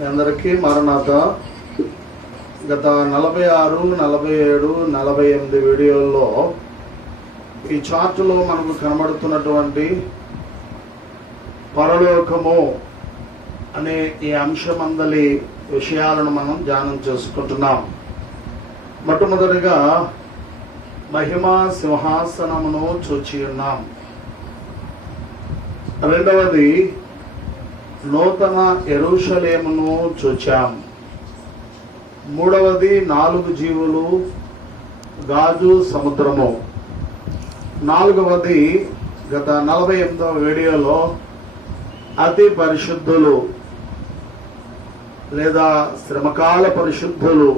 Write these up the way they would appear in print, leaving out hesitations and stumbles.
అందరికీ మరణాత. గత 46, 47, 48 వీడియోల్లో ఈ చార్టులో మనకు కనబడుతున్నటువంటి పరలోకము అనే ఈ అంశమందలి విషయాలను మనం ధ్యానం చేసుకుంటున్నాం. మొట్టమొదటిగా మహిమా సింహాసనమును చూచి ఉన్నాం. రెండవది నూతన యెరూషలేమును చూచాం. మూడవది 4 జీవులు, గాజు సముద్రము. నాలుగవది గత 48వ వీడియోలో అతి పరిశుద్ధులు లేదా శ్రమకాల పరిశుద్ధులు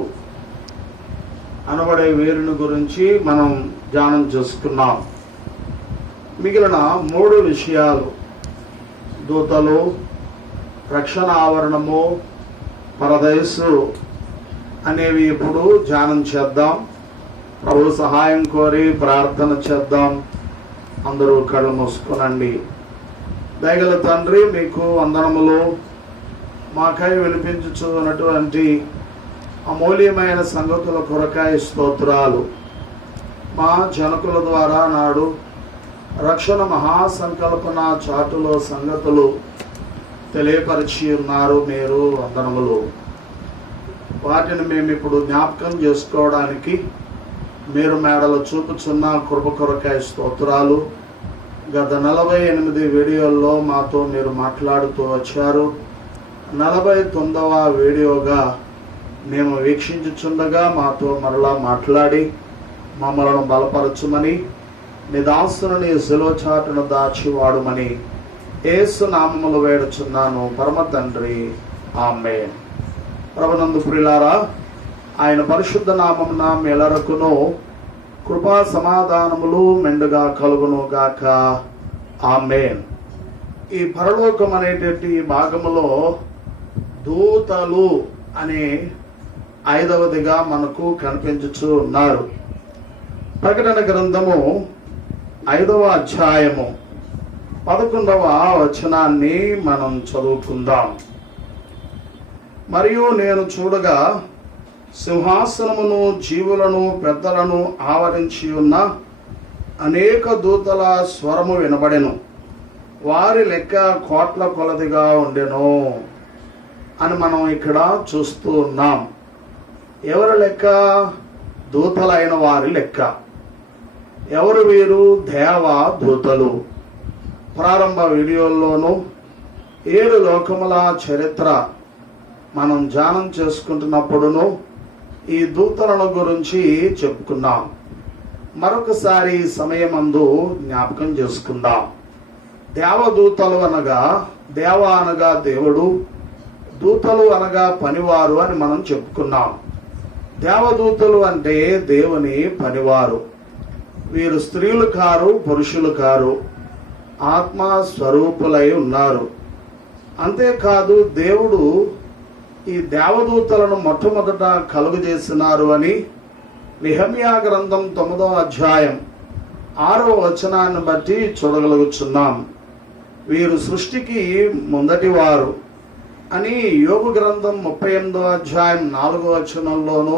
అనబడే వీరిని గురించి మనం ధ్యానం చేసుకున్నాం. మిగిలిన 3 విషయాలు, దూతలు, రక్షణ ఆవరణము, పరదేశు అనేవి ఇప్పుడు ధ్యానం చేద్దాం. ప్రభు సహాయం కోరి ప్రార్థన చేద్దాం. అందరూ కళ్ళు మూసుకునండి. దయగల తండ్రి, మీకు వందనములు. మాకై వినిపించుచున్నటువంటి అమూల్యమైన సంగతుల కొరకై స్తోత్రాలు. మా జనకుల ద్వారా నాడు రక్షణ మహాసంకల్పన చాటులో సంగతులు తెలియపరిచి ఉన్నారు. మీరు వందనములు. వాటిని మేము ఇప్పుడు జ్ఞాపకం చేసుకోవడానికి మీరు మేడలు చూపుచున్న కృప కొరకాయ స్తోత్రాలు. గత 48 వీడియోల్లో మాతో మీరు మాట్లాడుతూ వచ్చారు. 49వ వీడియోగా మేము వీక్షించుచుండగా మాతో మరలా మాట్లాడి మమ్మలను బలపరచుమని, నీ దాసుని నీ శిలువ చాటును దాచి వాడుమని యేసు నామములో వేడుచున్నాను పరమ తండ్రి, ఆమేన్. ప్రభునందు ప్రియులారా, ఆయన పరిశుద్ధ నామమున మేలరకును కృపా సమాధానములు మెండుగా కలుగును గాక, ఆమేన్. ఈ పరలోకం అనేటువంటి భాగములో దూతలు అనే 5వదిగా మనకు కనిపించుచూ ఉన్నారు. ప్రకటన గ్రంథము 5వ అధ్యాయము 11వ వచనాన్ని మనం చదువుకుందాం. మరియు నేను చూడగా సింహాసనమును, జీవులను, పెద్దలను ఆవరించి ఉన్న అనేక దూతల స్వరము వినబడెను. వారి లెక్క కోట్ల కొలదిగా ఉండెను అని మనం ఇక్కడ చూస్తూ ఉన్నాం. ఎవరి లెక్క? దూతలైన వారి లెక్క. ఎవరు వీరు? దేవ దూతలు. ప్రారంభ వీడియోల్లోనూ 7 లోకముల చరిత్ర మనం ధ్యానం చేసుకుంటున్నప్పుడును ఈ దూతలను గురించి చెప్పుకున్నాం. మరొకసారి సమయమందు జ్ఞాపకం చేసుకుందాం. దేవదూతలు అనగా, దేవ అనగా దేవుడు, దూతలు అనగా పనివారు అని మనం చెప్పుకున్నాం. దేవదూతలు అంటే దేవుని పనివారు. వీరు స్త్రీలు కారు, పురుషులు కారు, ఆత్మ స్వరూపులై ఉన్నారు. అంతేకాదు, దేవుడు ఈ దేవదూతలను మొట్టమొదట కలుగజేసినారు అని నెహెమ్యా గ్రంథం 9వ అధ్యాయం 6వ వచనాన్ని బట్టి చూడగలుగుతున్నాం. వీరు సృష్టికి మొదటి వారు అని యోబు గ్రంథం 38వ అధ్యాయం 4వ వచనంలోను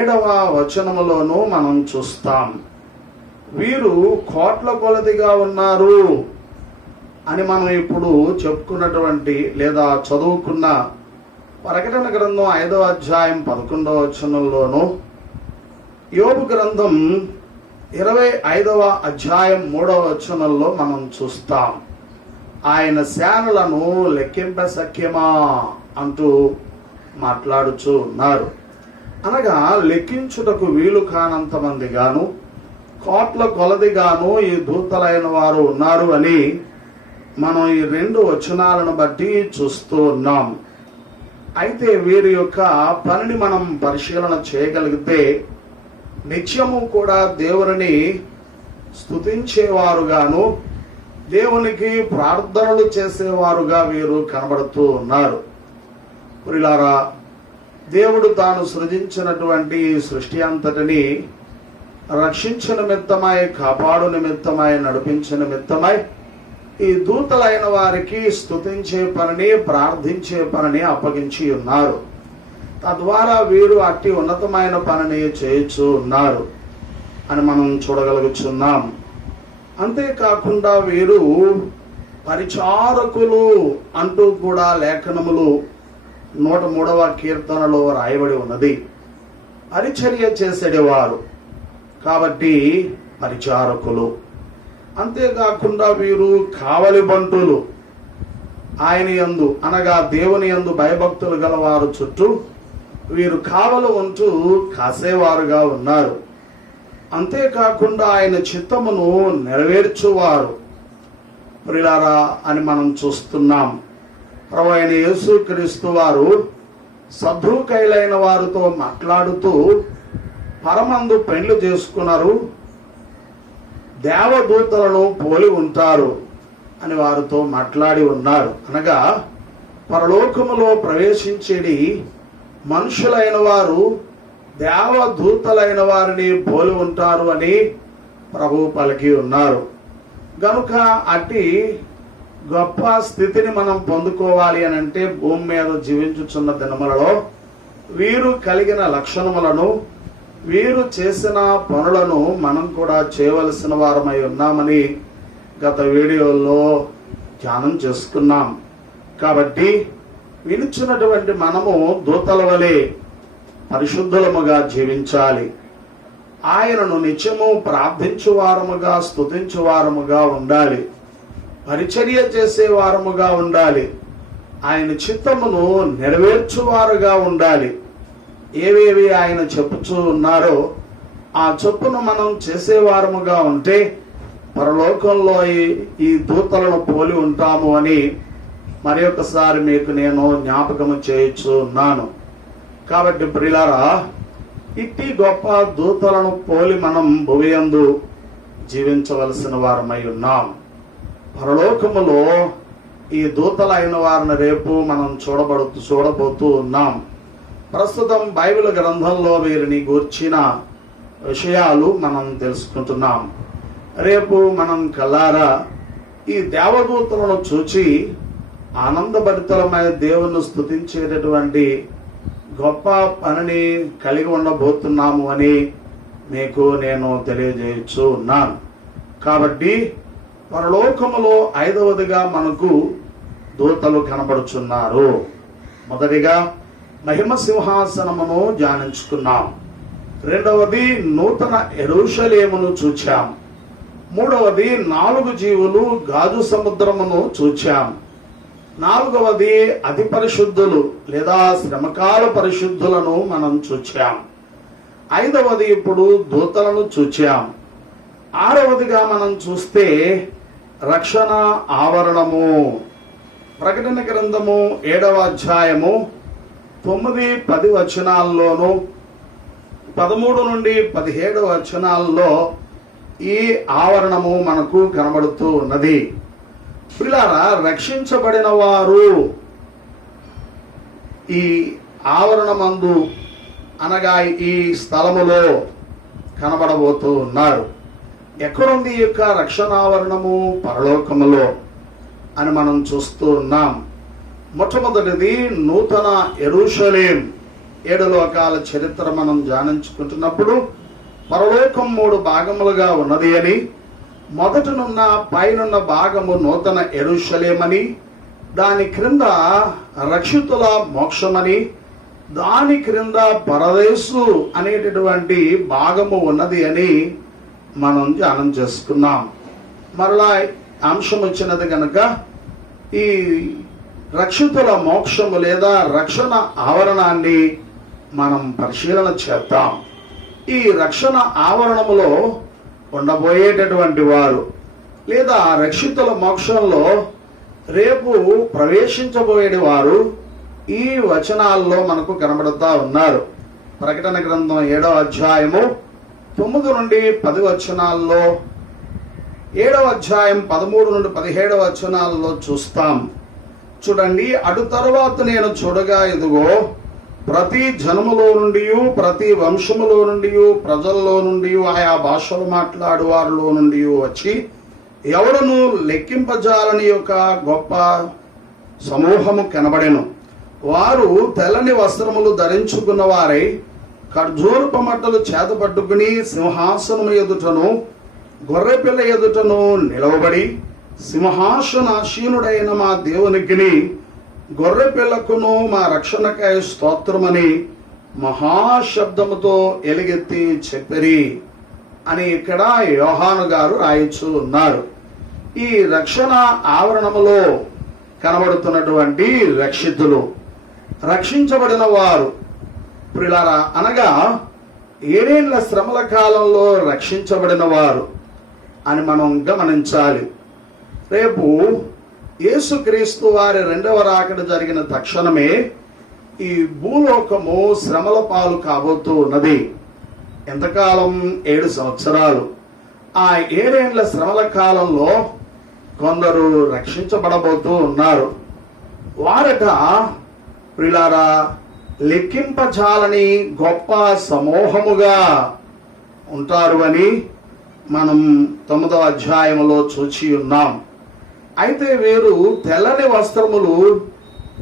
7వ వచనములోను మనం చూస్తాం. వీరు కోట్ల కొలదిగా ఉన్నారు అని మనం ఇప్పుడు చెప్పుకున్నటువంటి లేదా చదువుకున్న ప్రకటన గ్రంథం 5వ అధ్యాయం 11వ వచనంలోను, యోబు గ్రంథం 25వ అధ్యాయం 3వ వచనంలో మనం చూస్తాం. ఆయన సేనలను లెక్కింపశక్యమా అంటూ మాట్లాడుచూ ఉన్నారు. అనగా లెక్కించుటకు వీలు కానంత మంది గాను, కోట్ల కొలదిగాను ఈ దూతలైన వారు ఉన్నారు అని మనం ఈ 2 వచనాలను బట్టి చూస్తూ ఉన్నాం. అయితే వీరి యొక్క పనిని మనం పరిశీలన చేయగలిగితే నిత్యము కూడా దేవుని స్తుతించేవారుగాను, దేవునికి ప్రార్థనలు చేసేవారుగా వీరు కనబడుతూ ఉన్నారు. ప్రియులారా, దేవుడు తాను సృజించినటువంటి సృష్టి అంతటిని రక్షించు నిమిత్తమై, కాపాడు నిమిత్తమై, నడిపించు నిమిత్తమై ఈ దూతలైన వారికి స్తుతించే పనిని, ప్రార్థించే పనిని అప్పగించి ఉన్నారు. తద్వారా వీరు అట్టి ఉన్నతమైన పనిని చేయొచ్చు ఉన్నారు అని మనం చూడగలుగుతున్నాం. అంతేకాకుండా వీరు పరిచారకులు అంటూ కూడా లేఖనములు 103వ కీర్తనలో రాయబడి ఉన్నది. పరిచర్య చేసేవారు కాబట్టి పరిచారకులు. అంతేకాకుండా వీరు కావలి బంటులు. ఆయన యందు అనగా దేవుని యందు భయభక్తులు గలవారు చుట్టూ వీరు కావలు ఉంటూ కాసేవారుగా ఉన్నారు. అంతేకాకుండా ఆయన చిత్తమును నెరవేర్చువారు ప్రియులారా అని మనం చూస్తున్నాం. ప్రభు అయిన యేసుక్రీస్తు వారు సద్దుకైలైన వారితో మాట్లాడుతూ పరమందు పెండ్లు చేసుకున్నారు, దేవదూతలను పోలి ఉంటారు అని వారితో మాట్లాడి ఉన్నారు. అనగా పరలోకములో ప్రవేశించేది మనుషులైన వారు దేవదూతలైన వారిని పోలి ఉంటారు అని ప్రభు పలికి ఉన్నారు. గనుక అట్టి గొప్ప స్థితిని మనం పొందుకోవాలి అని అంటే భూమి మీద జీవించుచున్న దినములలో వీరు కలిగిన లక్షణములను, వీరు చేసిన పనులను మనం కూడా చేయవలసిన వారమై ఉన్నామని గత వీడియోలో ధ్యానం చేసుకున్నాం. కాబట్టి వినిచ్చినటువంటి మనము దూతల వలె పరిశుద్ధులముగా జీవించాలి. ఆయనను నిత్యము ప్రార్థించువారముగా, స్తుతించువారముగా ఉండాలి. పరిచర్య చేసే వారముగా ఉండాలి. ఆయన చిత్తమును నెరవేర్చువారుగా ఉండాలి. ఏవేవి ఆయన చెప్పుచూ ఉన్నారో ఆ చొప్పును మనం చేసేవారముగా ఉంటే పరలోకంలో ఈ దూతలను పోలి ఉంటాము అని మరి ఒకసారి మీకు నేను జ్ఞాపకము చేయొచ్చు ఉన్నాను. కాబట్టి ప్రియులారా, ఇట్టి గొప్ప దూతలను పోలి మనం భువియందు జీవించవలసిన వారమై ఉన్నాం. పరలోకములో ఈ దూతలైన వారిని రేపు మనం చూడబోతూ ఉన్నాం. ప్రస్తుతం బైబిల్ గ్రంథంలో వీరిని గూర్చిన విషయాలు మనం తెలుసుకుంటున్నాం. రేపు మనం కల్లారా ఈ దేవదూతలను చూచి ఆనందభరితమైన దేవుణ్ణి స్తుతించేటటువంటి గొప్ప పనిని కలిగి ఉండబోతున్నాము అని మీకు నేను తెలియజేయచ్చు ఉన్నాను. కాబట్టి పరలోకములో 5వదిగా మనకు దూతలు కనబడుచున్నారు. మొదటిగా మహిమ సింహాసనమును ధ్యానించుకున్నాం. 2వది నూతన యెరూషలేమును చూచాం. 3వది 4 జీవులు గాజు సముద్రమును చూచాం. 4వది అతి పరిశుద్ధులు లేదా శ్రమకాల పరిశుద్ధులను మనం చూచాం. 5వది ఇప్పుడు దూతలను చూచాం. 6వదిగా మనం చూస్తే రక్షణ ఆవరణము. ప్రకటన గ్రంథము 7వ అధ్యాయము 9, 10 వచనాల్లోను 13 నుండి 17 వచనాల్లో ఈ ఆవరణము మనకు కనబడుతూ ఉన్నది. పిల్లారా, రక్షించబడిన వారు ఈ ఆవరణమందు అనగా ఈ స్థలములో కనబడబోతూ ఉన్నారు. ఎక్కడుంది ఈ యొక్క రక్షణావరణము? పరలోకములో అని మనం చూస్తూ ఉన్నాం. మొట్టమొదటిది నూతన యెరూషలేం. 7 లోకాల చరిత్ర మనం ధ్యానించుకుంటున్నప్పుడు పరలోకం 3 భాగములుగా ఉన్నది అని, మొదటనున్న పైనున్న భాగము నూతన యెరూషలేమని, దాని క్రింద రక్షితుల మోక్షమని, దాని క్రింద పరదేశు అనేటటువంటి భాగము ఉన్నది అని మనం ధ్యానం చేసుకున్నాం. మరలా అంశం వచ్చినది కనుక ఈ రక్షితుల మోక్షము లేదా రక్షణ ఆవరణాన్ని మనం పరిశీలన చేద్దాం. ఈ రక్షణ ఆవరణములో ఉండబోయేటటువంటి వారు లేదా రక్షితుల మోక్షంలో రేపు ప్రవేశించబోయే వారు ఈ వచనాల్లో మనకు కనబడుతూ ఉన్నారు. ప్రకటన గ్రంథం 7వ అధ్యాయము 9 నుండి 10 వచనాల్లో, 7వ అధ్యాయం 13 నుండి 17 వచనాల్లో చూస్తాం. చూడండి, అటు తరువాత నేను చూడగా ఇదిగో ప్రతి జనములో నుండి, ప్రతి వంశములో నుండి, ప్రజల్లో నుండి, ఆయా భాషలు మాట్లాడు వారిలో నుండి వచ్చి ఎవడును లెక్కింపజాలని యొక్క గొప్ప సమూహము కనబడెను. వారు తెల్లని వస్త్రములు ధరించుకున్న వారై ఖర్జూరపు మట్టలు చేతపట్టుకుని సింహాసనము ఎదుటను గొర్రెపిల్ల ఎదుటను నిలవబడి, సింహాసనాసీనుడైన మా దేవునికి గొర్రెపిల్లకును మా రక్షణకై స్తోత్రమని మహాశబ్దముతో ఎలుగెత్తి చెప్పిరి అని ఇక్కడ యోహాను గారు రాయొచ్చు ఉన్నారు. ఈ రక్షణ ఆవరణములో కనబడుతున్నటువంటి రక్షితులు, రక్షించబడిన వారు ప్రియులారా, అనగా 7 ఏళ్ల శ్రమల కాలంలో రక్షించబడిన వారు అని మనం గమనించాలి. రేపు యేసుక్రీస్తు వారి 2వ రాకడ జరిగిన తక్షణమే ఈ భూలోకము శ్రమల పాలు కాబోతూ ఉన్నది. ఎంతకాలం? 7 సంవత్సరాలు. ఆ 7 ఏళ్ల శ్రమల కాలంలో కొందరు రక్షించబడబోతూ ఉన్నారు. వారట ప్రియులారా లెక్కింపజాలని గొప్ప సమూహముగా ఉంటారు అని మనం 9వ అధ్యాయంలో చూచి ఉన్నాం. అయితే వీరు తెల్లని వస్త్రములు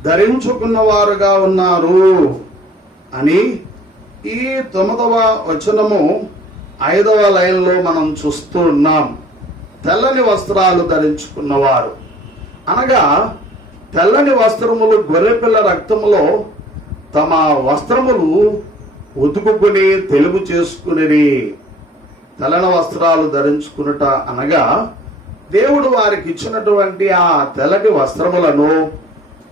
ధరించుకున్న వారుగా ఉన్నారు అని ఈ 9వ వచనము 5వ లైన్లో మనం చూస్తూ ఉన్నాం. తెల్లని వస్త్రాలు ధరించుకున్నవారు అనగా తెల్లని వస్త్రములు గొర్రెపిల్ల రక్తములో తమ వస్త్రములు ఉతుకుని తెలుగు చేసుకుని. తెల్లని వస్త్రాలు ధరించుకునుట అనగా దేవుడు వారికి ఇచ్చినటువంటి ఆ తెల్లటి వస్త్రములను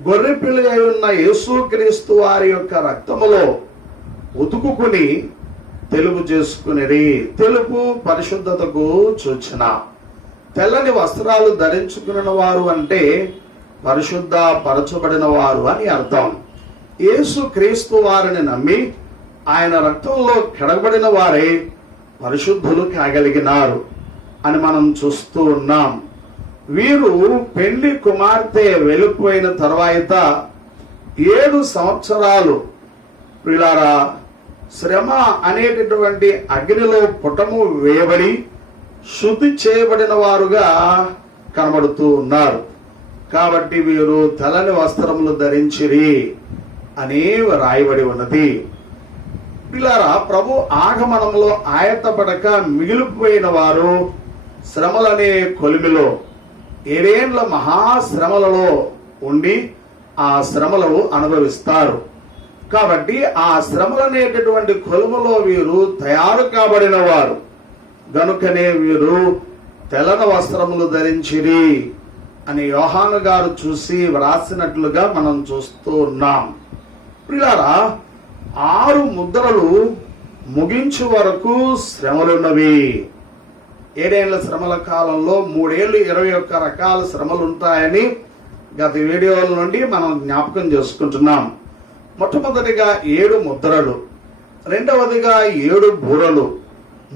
గొర్రెపిల్ల అయి ఉన్న యేసుక్రీస్తు వారి యొక్క రక్తములో ఉతుకుని తెలుగు చేసుకుని. తెలుపు పరిశుద్ధతకు సూచన. తెల్లని వస్త్రాలు ధరించుకున్న వారు అంటే పరిశుద్ధ పరచబడిన వారు అని అర్థం. యేసుక్రీస్తు వారిని నమ్మి ఆయన రక్తంలో కడగబడిన వారే పరిశుద్ధులు కాగలిగినారు అని మనం చూస్తూ ఉన్నాం. వీరు పెళ్లి కుమార్తె వెళ్ళిపోయిన తర్వాత 7 సంవత్సరాలు ప్రియులారా శ్రమ అనేటటువంటి అగ్నిలో పుటము వేయబడి శుద్ధి చేయబడిన వారుగా కనబడుతూ ఉన్నారు. కాబట్టి వీరు తెల్లని వస్త్రములు ధరించిరి అని రాయబడి ఉన్నది. పిల్లారా, ప్రభు ఆగమనంలో ఆయత్తపడక మిగిలిపోయిన వారు శ్రమలనే కొలిమిలో 7 ఏళ్ల మహాశ్రమలలో ఉండి ఆ శ్రమలను అనుభవిస్తారు. కాబట్టి ఆ శ్రమలనేటటువంటి కొలుములో వీరు తయారు కాబడిన వారు గనుకనే వీరు తెల్లని వస్త్రములు ధరించిరి అని యోహాను గారు చూసి వ్రాసినట్లుగా మనం చూస్తూ ఉన్నాం. ప్రియులారా, 6 ముద్రలు ముగించు వరకు శ్రమలున్నవి. 7 ఏళ్ల శ్రమల కాలంలో 3 ఏళ్ళు 21 రకాల శ్రమలు ఉంటాయని గత వీడియోల నుండి మనం జ్ఞాపకం చేసుకుంటున్నాం. మొట్టమొదటిగా 7 ముద్రలు, రెండవదిగా 7 బూరలు,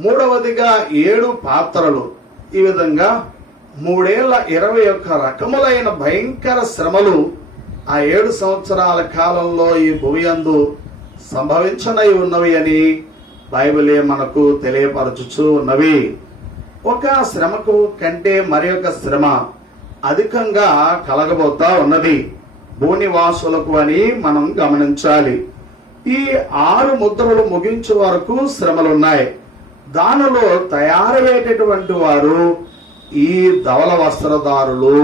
మూడవదిగా 7 పాత్రలు. ఈ విధంగా 3 ఏళ్ల 21 రకములైన భయంకర శ్రమలు ఆ 7 సంవత్సరాల కాలంలో ఈ భూమియందు సంభవించనై ఉన్నవి అని బైబిలే మనకు తెలియపరచుచూ ఉన్నవి. ఒక శ్రమకు కంటే మరి ఒక శ్రమ అధికంగా కలగబోతా ఉన్నది భూనివాసులకు అని మనం గమనించాలి. ఈ 6 ముద్రలు ముగించే వరకు శ్రమలున్నాయి. దానిలో తయారయ్యేటటువంటి వారు ఈ ధవల వస్త్రదారులు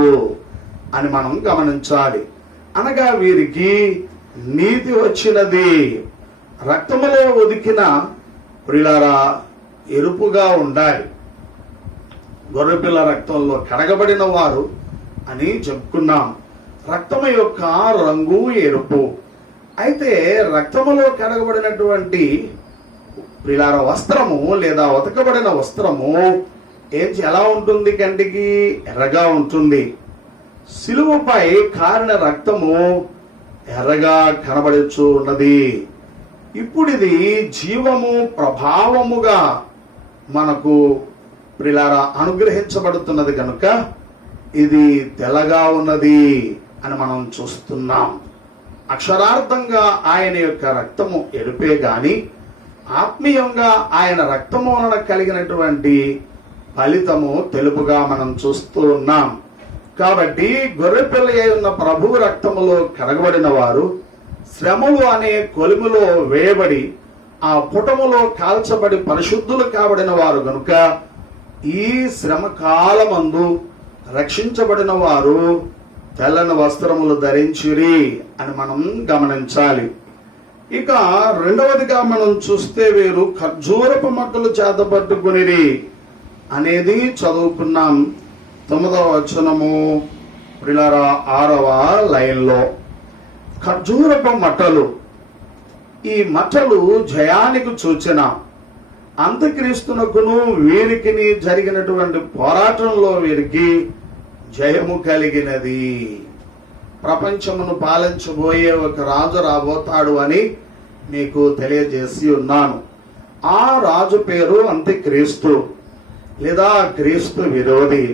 అని మనం గమనించాలి. అనగా వీరికి నీతి వచ్చినది. రక్తములో ఉదికిన ప్రియులారా ఎరుపుగా ఉండాలి. గొర్రెపిల్ల రక్తంలో కడగబడిన వారు అని చెప్పుకున్నాం. రక్తము యొక్క రంగు ఎరుపు. అయితే రక్తములో కడగబడినటువంటి ప్రియులారా వస్త్రము లేదా ఉతకబడిన వస్త్రము ఎలా ఉంటుంది? కంటికి ఎర్రగా ఉంటుంది. సిలువపై కారిన రక్తము ఎర్రగా కనబడుచు ఉన్నది. ఇప్పుడు ఇది జీవము ప్రభావముగా మనకు ప్రియులారా అనుగ్రహించబడుతున్నది కనుక ఇది తెల్లగా ఉన్నది అని మనం చూస్తున్నాం. అక్షరార్థంగా ఆయన యొక్క రక్తము ఎరుపే గాని ఆత్మీయంగా ఆయన రక్తము వలన కలిగినటువంటి ఫలితము తెలుపుగా మనం చూస్తూ ఉన్నాం. కాబట్టి గొర్రెపిల్ల అయి ఉన్న ప్రభువు రక్తములో కడగబడిన వారు శ్రమలు అనే కొలిమిలో వేయబడి ఆ పుటములో కాల్చబడి పరిశుద్ధులు కాబడిన వారు గనుక ఈ శ్రమ కాలమందు రక్షించబడిన వారు తెల్లని వస్త్రములు ధరించిరి అని మనం గమనించాలి. ఇక రెండవదిగా మనం చూస్తే వీరు ఖర్జూరపు మట్టలు చేతపట్టుకునిరి అనేది చదువుకున్నాం. 9వ వచనము ప్రియులారా 6వ లైన్లో ఖర్జూరపు మట్టలు. ఈ మట్టలు జయానికి సూచన. అంత్యక్రీస్తునకును వీరికి జరిగినటువంటి పోరాటంలో వీరికి జయము కలిగినది. ప్రపంచమును పాలించబోయే ఒక రాజు రాబోతాడు అని మీకు తెలియజేసి ఉన్నాను. ఆ రాజు పేరు అంత్యక్రీస్తు లేదా క్రీస్తు విరోధి.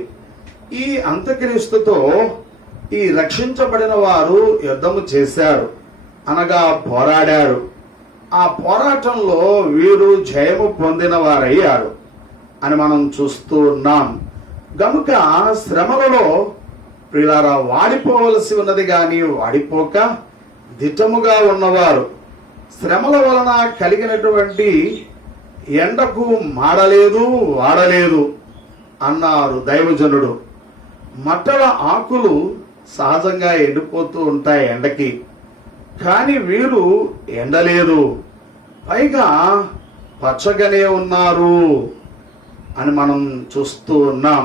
ఈ అంత్యక్రీస్తుతో ఈ రక్షించబడిన వారు యుద్ధము చేశారు, అనగా పోరాడారు. ఆ పోరాటంలో వీరు జయము పొందిన వారయ్యారు అని మనం చూస్తూ ఉన్నాం. గనుక శ్రమలలో ప్రియులారా వాడిపోవలసి ఉన్నది గాని వాడిపోక దిట్టముగా ఉన్నవారు, శ్రమల వలన కలిగినటువంటి ఎండకు మాడలేదు వాడలేదు అన్నారు దైవజనుడు. మట్టల ఆకులు సహజంగా ఎండిపోతూ ఉంటాయి ఎండకి, కానీ వీరు ఎండలేదు, పైగా పచ్చగానే ఉన్నారు అని మనం చూస్తూ ఉన్నాం.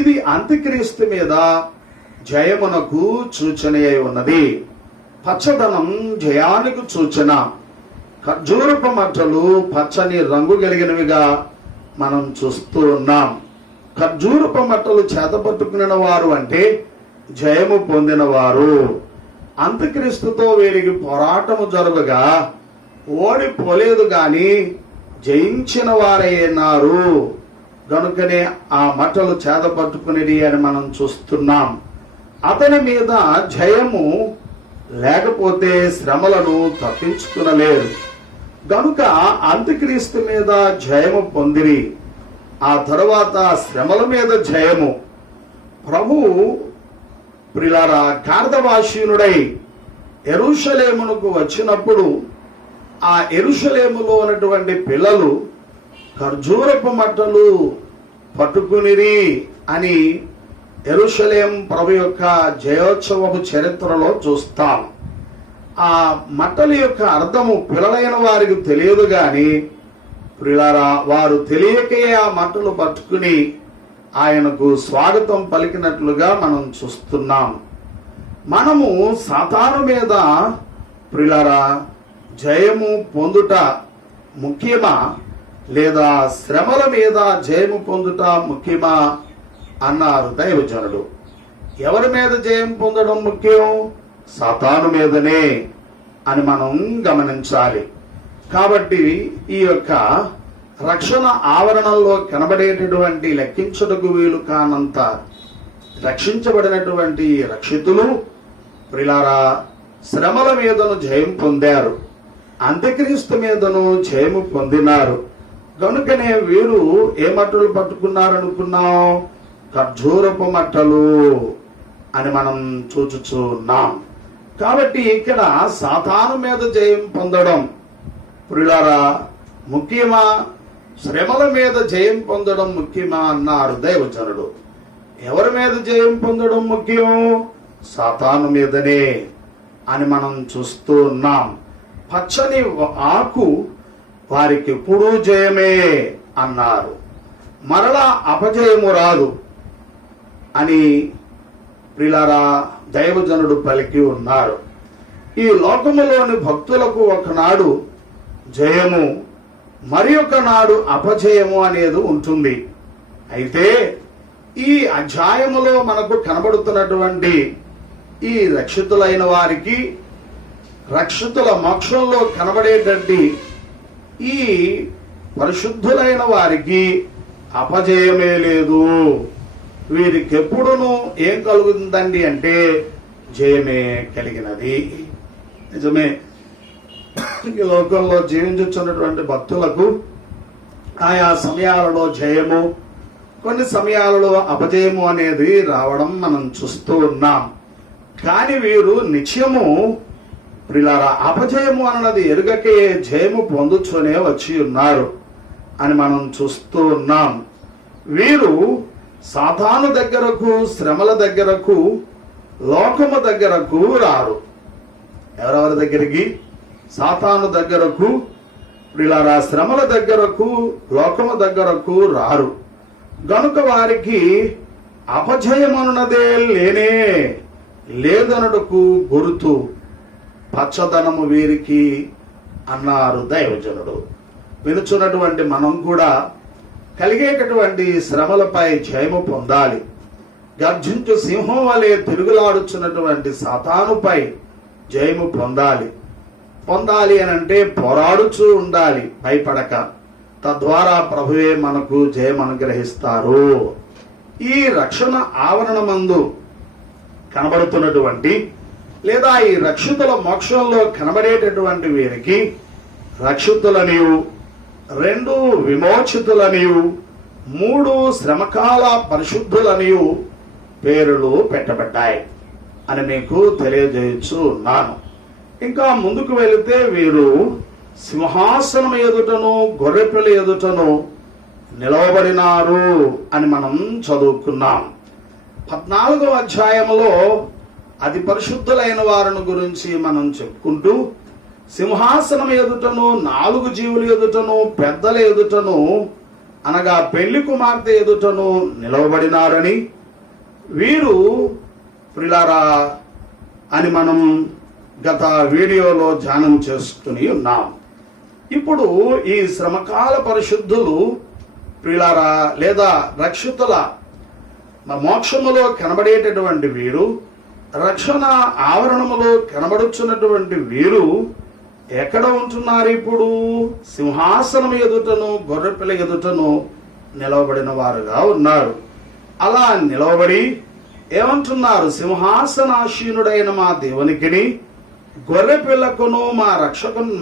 ఇది అంత్యక్రీస్తు మీద జయమునకు సూచన అయి ఉన్నది. పచ్చదనం జయానికి సూచన. ఖర్జూరపు మట్టలు పచ్చని రంగు కలిగినవిగా మనం చూస్తూ ఉన్నాం. ఖర్జూరపు మట్టలు చేతపట్టుకున్న వారు అంటే జయము పొందిన వారు. అంత్యక్రీస్తుతో వీరికి పోరాటము జరగగా ఓడిపోలేదు గాని జయించిన వారైనారు. గనుకనే ఆ మట్టలు చేతపట్టుకునేది అని మనం చూస్తున్నాం. అతని మీద జయము లేకపోతే శ్రమలను తప్పించుకునలేరు. గనుక అంత్యక్రీస్తు మీద జయము పొందిరి. ఆ తరువాత శ్రమల మీద జయము. ప్రభువు ప్రియులారా గార్దవాసీనుడై యెరూషలేమునకు వచ్చినప్పుడు ఆ యెరూషలేములో ఉన్నటువంటి పిల్లలు ఖర్జూరపు మట్టలు పట్టుకునిరి అని యెరూషలేం ప్రభు యొక్క జయోత్సవపు చరిత్రలో చూస్తాం. ఆ మట్టల యొక్క అర్థము పిల్లలైన వారికి తెలియదు గాని ప్రియులారా వారు తెలియకే ఆ మట్టలు పట్టుకుని ఆయనకు స్వాగతం పలికినట్లుగా మనం చూస్తున్నాం. మనము సాతాను మీద ప్రియులారా జయము పొందుట ముఖ్యమా లేదా శ్రమల మీద జయము పొందుట ముఖ్యమా అన్నారు దైవజనుడు. ఎవరి మీద జయం పొందడం ముఖ్యం? సాతాను మీదనే అని మనం గమనించాలి. కాబట్టి ఈ యొక్క రక్షణ ఆవరణంలో కనబడేటటువంటి లెక్కించుటకు వీలు కానంత రక్షించబడినటువంటి రక్షితులు ప్రియులారా శ్రమల మీదను జయం పొందారు, అంత్యక్రీస్తు మీదను జయము పొందినారు. కనుకనే వీరు ఏ మట్టలు పట్టుకున్నారనుకున్నాం? ఖర్జూరపు మట్టలు అని మనం చూచుచున్నాం. కాబట్టి ఇక్కడ సాతాను మీద జయం పొందడం ప్రియులారా ముఖ్యమా, శ్రమల మీద జయం పొందడం ముఖ్యమా అన్నారు దైవజనుడు. ఎవరి మీద జయం పొందడం ముఖ్యం? సాతాను మీదనే అని మనం చూస్తూ ఉన్నాం. పచ్చని ఆకు వారికి ఎప్పుడూ జయమే అన్నారు, మరలా అపజయము రాదు అని ప్రియులారా దైవజనుడు పలికి ఉన్నారు. ఈ లోకములోని భక్తులకు ఒకనాడు జయము, మరి ఒక నాడు అపజయము అనేది ఉంటుంది. అయితే ఈ అధ్యాయములో మనకు కనబడుతున్నటువంటి ఈ రక్షితులైన వారికి, రక్షితుల మోక్షంలో కనబడేటటువంటి ఈ పరిశుద్ధులైన వారికి అపజయమే లేదు. వీరికి ఎప్పుడునూ ఏం కలుగుతుందండి అంటే జయమే కలిగినది. నిజమే, ఈ లోకంలో జీవించుచున్నటువంటి భక్తులకు ఆయా సమయాలలో జయము, కొన్ని సమయాలలో అపజయము అనేది రావడం మనం చూస్తూ ఉన్నాం. కానీ వీరు నిత్యము ప్రియులారా అపజయము అన్నది ఎరుగకే జయము పొందుతూనే వచ్చి ఉన్నారు అని మనం చూస్తూ ఉన్నాం. వీరు సాతాను దగ్గరకు, శ్రమల దగ్గరకు, లోకము దగ్గరకు రారు. ఎవరెవరి దగ్గరికి? సాతాను దగ్గరకు, ప్రియులారా శ్రమల దగ్గరకు, లోకము దగ్గరకు రారు. గనుక వారికి అపజయమన్నదే లేనే లేదనుటకు గుర్తు పచ్చదనము వీరికి అన్నారు దైవజనుడు. వినుచున్నటువంటి మనం కూడా కలిగేటటువంటి శ్రమలపై జయము పొందాలి. గర్జించు సింహం వలె తిరుగులాడుచున్నటువంటి సాతానుపై జయము పొందాలి. పొందాలి అని అంటే పోరాడుచూ ఉండాలి భయపడక. తద్వారా ప్రభువే మనకు జయం అనుగ్రహిస్తారు. ఈ రక్షణ ఆవరణమందు కనబడుతున్నటువంటి లేదా ఈ రక్షితుల మోక్షంలో కనబడేటటువంటి వీరికి రక్షితులనియు, 2 విమోచితులనియు, 3 శ్రమకాల పరిశుద్ధులనియు పేర్లు పెట్టబడ్డాయి అని మీకు తెలియజేయచ్చు ఉన్నాను. ఇంకా ముందుకు వెళితే వీరు సింహాసనం ఎదుటను, గొర్రెపిల్ల ఎదుటను నిలవబడినారు అని మనం చదువుకున్నాం. 14వ అధ్యాయంలో అతి పరిశుద్ధులైన వారిని గురించి మనం చెప్పుకుంటూ సింహాసనం ఎదుటను, 4 జీవుల ఎదుటను, పెద్దల ఎదుటను అనగా పెళ్లి కుమార్తె ఎదుటను నిలవబడినారని, వీరు ప్రియులారా అని మనం గత వీడియోలో ధ్యానం చేసుకుని ఉన్నాం. ఇప్పుడు ఈ శ్రమకాల పరిశుద్ధులు ప్రియులారా లేదా రక్షితుల మోక్షములో కనబడేటటువంటి వీరు, రక్షణ ఆవరణములో కనబడుచున్నటువంటి వీరు ఎక్కడ ఉంటున్నారు? ఇప్పుడు సింహాసనం ఎదుటను, గొర్రెపిల్ల ఎదుటను నిలవబడిన వారుగా ఉన్నారు. అలా నిలవబడి ఏమంటున్నారు? సింహాసనాసీనుడైన మా దేవునికిని, గొర్రెపిల్లకును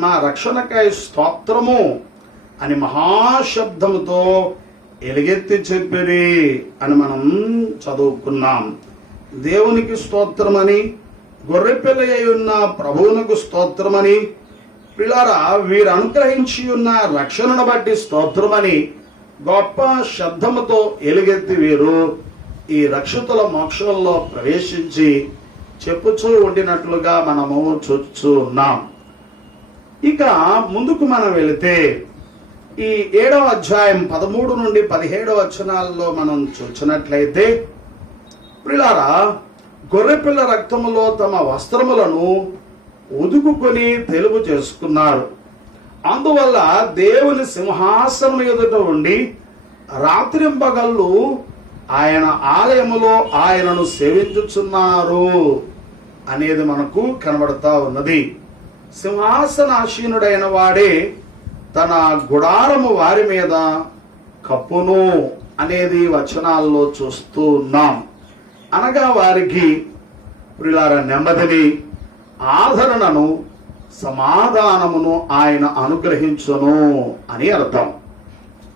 మా రక్షణకై స్తోత్రము అని మహాశబ్దముతో ఎలుగెత్తి చెప్పిరి అని మనం చదువుకున్నాం. దేవునికి స్తోత్రమని, గొర్రెపిల్ల అయి ఉన్న ప్రభువునకు స్తోత్రమని, పిల్లరా వీరు అనుగ్రహించి ఉన్న రక్షణను బట్టి స్తోత్రమని గొప్ప శబ్దముతో ఎలుగెత్తి వీరు ఈ రక్షితుల మోక్షంలో ప్రవేశించి చెప్పుచూ ఉండినట్లుగా మనము చూస్తూ ఉన్నాం. ఇక ముందుకు మనం వెళితే ఈ 7వ అధ్యాయం 13 నుండి 17 వచనాల్లో మనం చూసినట్లయితే ప్రియులారా గొర్రెపిల్ల రక్తములో తమ వస్త్రములను ఉదుకుకొని తెలుపు చేసుకున్నారు. అందువల్ల దేవుని సింహాసనం ఎదుట ఉండి రాత్రింపగళ్ళు ఆయన ఆలయములో ఆయనను సేవించుచున్నారు అనేది మనకు కనబడతా ఉన్నది. సింహాసనాసీనుడైన వాడే తన గుడారము వారి మీద కప్పును అనేది వచనాల్లో చూస్తూ ఉన్నాం. అనగా వారికి ప్రియులారా నెమ్మదిని, ఆదరణను, సమాధానమును ఆయన అనుగ్రహించును అని అర్థం.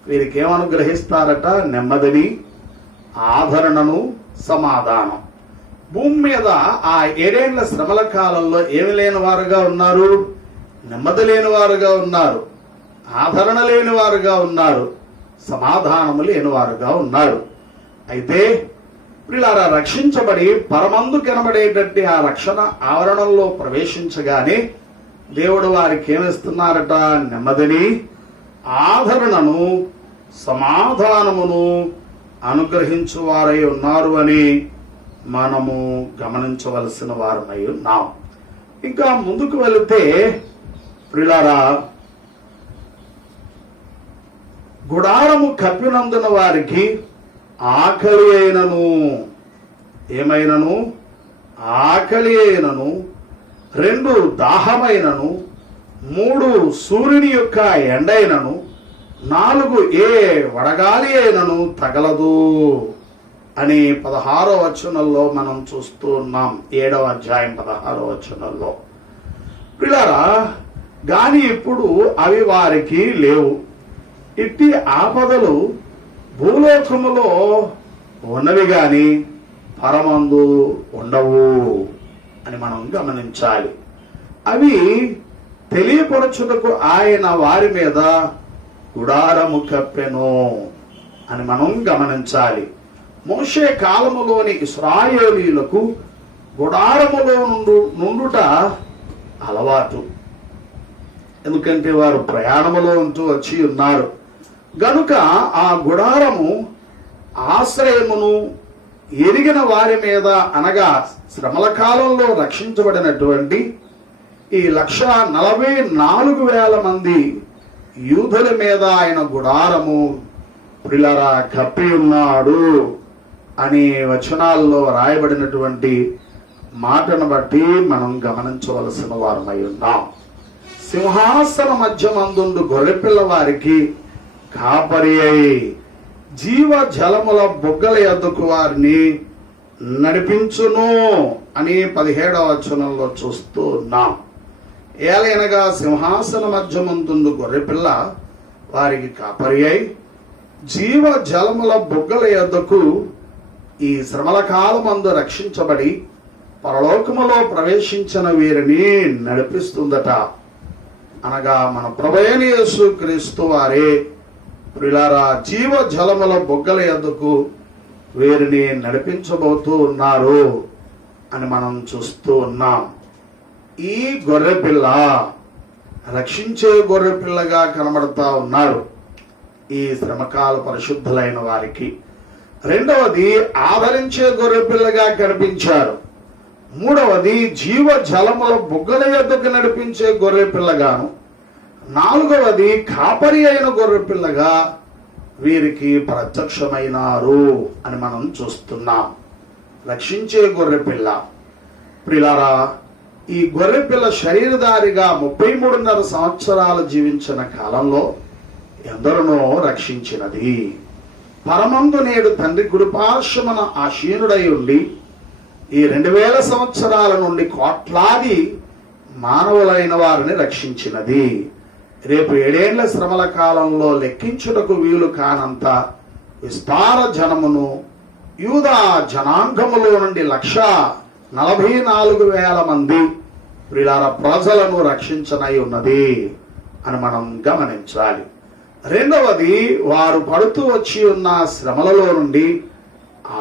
వీరికి ఏమనుగ్రహిస్తారట? నెమ్మదిని, ఆదరణను, సమాధానం. భూమి మీద ఆ 7 ఏళ్ల శ్రమల కాలంలో ఏమి లేని వారుగా ఉన్నారు? నెమ్మది లేని వారుగా ఉన్నారు, ఆదరణ లేని వారుగా ఉన్నారు, సమాధానము లేని వారుగా ఉన్నారు. అయితే వీళ్ళారా రక్షించబడి పరమందు కనబడేటట్టు ఆ రక్షణ ఆవరణంలో ప్రవేశించగానే దేవుడు వారికి ఏమిస్తున్నారట? నెమ్మదిని, ఆదరణను, సమాధానమును అనుగ్రహించు వారై ఉన్నారు అని మనము గమనించవలసిన వారమై ఉన్నాం. ఇంకా ముందుకు వెళితే ప్రియులారా గుడారము కప్పినందున వారికి ఆకలి అయినను, ఏమైనను? ఆకలి అయినను, 2 దాహమైనను, 3 సూర్యుని యొక్క ఎండైనను, 4 ఏ వడగాలి అయినను తగలదు అని 16వ వచనంలో మనం చూస్తూ ఉన్నాం. 7వ అధ్యాయం 16వ వచనంలో పిల్లరా గాని ఇప్పుడు అవి వారికి లేవు. ఇట్టి ఆపదలు భూలోకములో ఉన్నవి గాని పరమందు ఉండవు అని మనం గమనించాలి. అవి తెలియపరచుటకు ఆయన వారి మీద గుడారము కప్పెను అని మనం గమనించాలి. మోషే కాలములోని ఇశ్రాయేలీయులకు గుడారములో నుండుట అలవాటు. ఎందుకంటే వారు ప్రయాణములో ఉంటూ వచ్చి ఉన్నారు గనుక ఆ గుడారము ఆశ్రయమును ఎరిగిన వారి మీద, అనగా శ్రమల కాలంలో రక్షించబడినటువంటి ఈ 144,000 మంది యూదుల మీద ఆయన గుడారము ప్రిలరా కప్పి ఉన్నాడు అని వచనాల్లో రాయబడినటువంటి మాటను బట్టి మనం గమనించవలసిన వారమై ఉన్నాం. సింహాసన మధ్యమందుండు గొర్రెపిల్ల వారికి కాపరి అయి జీవ జలముల బొగ్గల యొద్దకు వారిని నడిపించును అని 17వ వచనంలో చూస్తూ ఉన్నాం. ఏలైనగా సింహాసన మధ్యమందుండు గొర్రెపిల్ల వారికి కాపరి అయి జీవ జలముల బొగ్గల యొద్దకు ఈ శ్రమల కాలమందు రక్షించబడి పరలోకములో ప్రవేశించిన వీరిని నడిపిస్తుందట. అనగా మన ప్రభువైన యేసుక్రీస్తు వారే ప్రియులారా జీవ జలముల బొగ్గల యొద్దకు వీరిని నడిపించబోతూ ఉన్నారు అని మనం చూస్తూ ఉన్నాం. ఈ గొర్రెపిల్ల రక్షించే గొర్రెపిల్లగా కనబడతా ఉన్నారు ఈ శ్రమకాల పరిశుద్ధులైన వారికి. రెండవది ఆదరించే గొర్రెపిల్లగా కనిపించారు. మూడవది జీవ జలముల బొగ్గల యొద్దకు నడిపించే గొర్రెపిల్లగాను, నాలుగవది కాపరి అయిన గొర్రెపిల్లగా వీరికి ప్రత్యక్షమైనారు అని మనం చూస్తున్నాం. రక్షించే గొర్రెపిల్ల ప్రియులారా, ఈ గొర్రెపిల్ల శరీరధారిగా 33.5 సంవత్సరాలు జీవించిన కాలంలో ఎందరినో రక్షించినది. పరమందు నేడు తండ్రి కుడిపార్శ్వమున ఆసీనుడై ఉండి ఈ 2000 సంవత్సరాల నుండి కోట్లాది మానవులైన వారిని రక్షించినది. రేపు 7 ఏళ్ల శ్రమల కాలంలో లెక్కించుటకు వీలు కానంత విస్తార జనమును యూదా జనాంగములో నుండి 144,000 మంది ప్రియులార ప్రజలను రక్షించనై ఉన్నది అని మనం గమనించాలి. రెండవది, వారు పడుతూ వచ్చి ఉన్న శ్రమలలో నుండి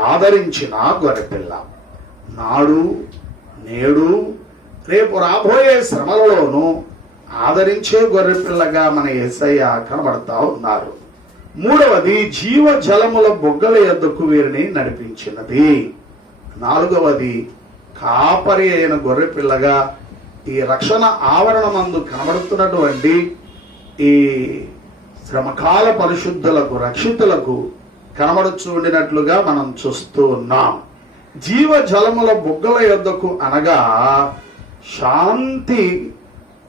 ఆదరించిన గొర్రెపిల్ల. నాడు నేడు రేపు రాబోయే శ్రమలలోనూ ఆదరించే గొర్రెపిల్లగా మన యేసయ్య కనబడతా ఉన్నారు. మూడవది, జీవ జలముల బొగ్గల యొద్దకు వీరిని నడిపించినది. నాలుగవది, కాపరి అయిన గొర్రెపిల్లగా ఈ రక్షణ ఆవరణమందు కనబడుతున్నటువంటి ఈ శ్రమకాల పరిశుద్ధులకు, రక్షితులకు కనబడుచు ఉండినట్లుగా మనం చూస్తూ ఉన్నాం. జీవ జలముల బొగ్గల యొద్దకు అనగా శాంతి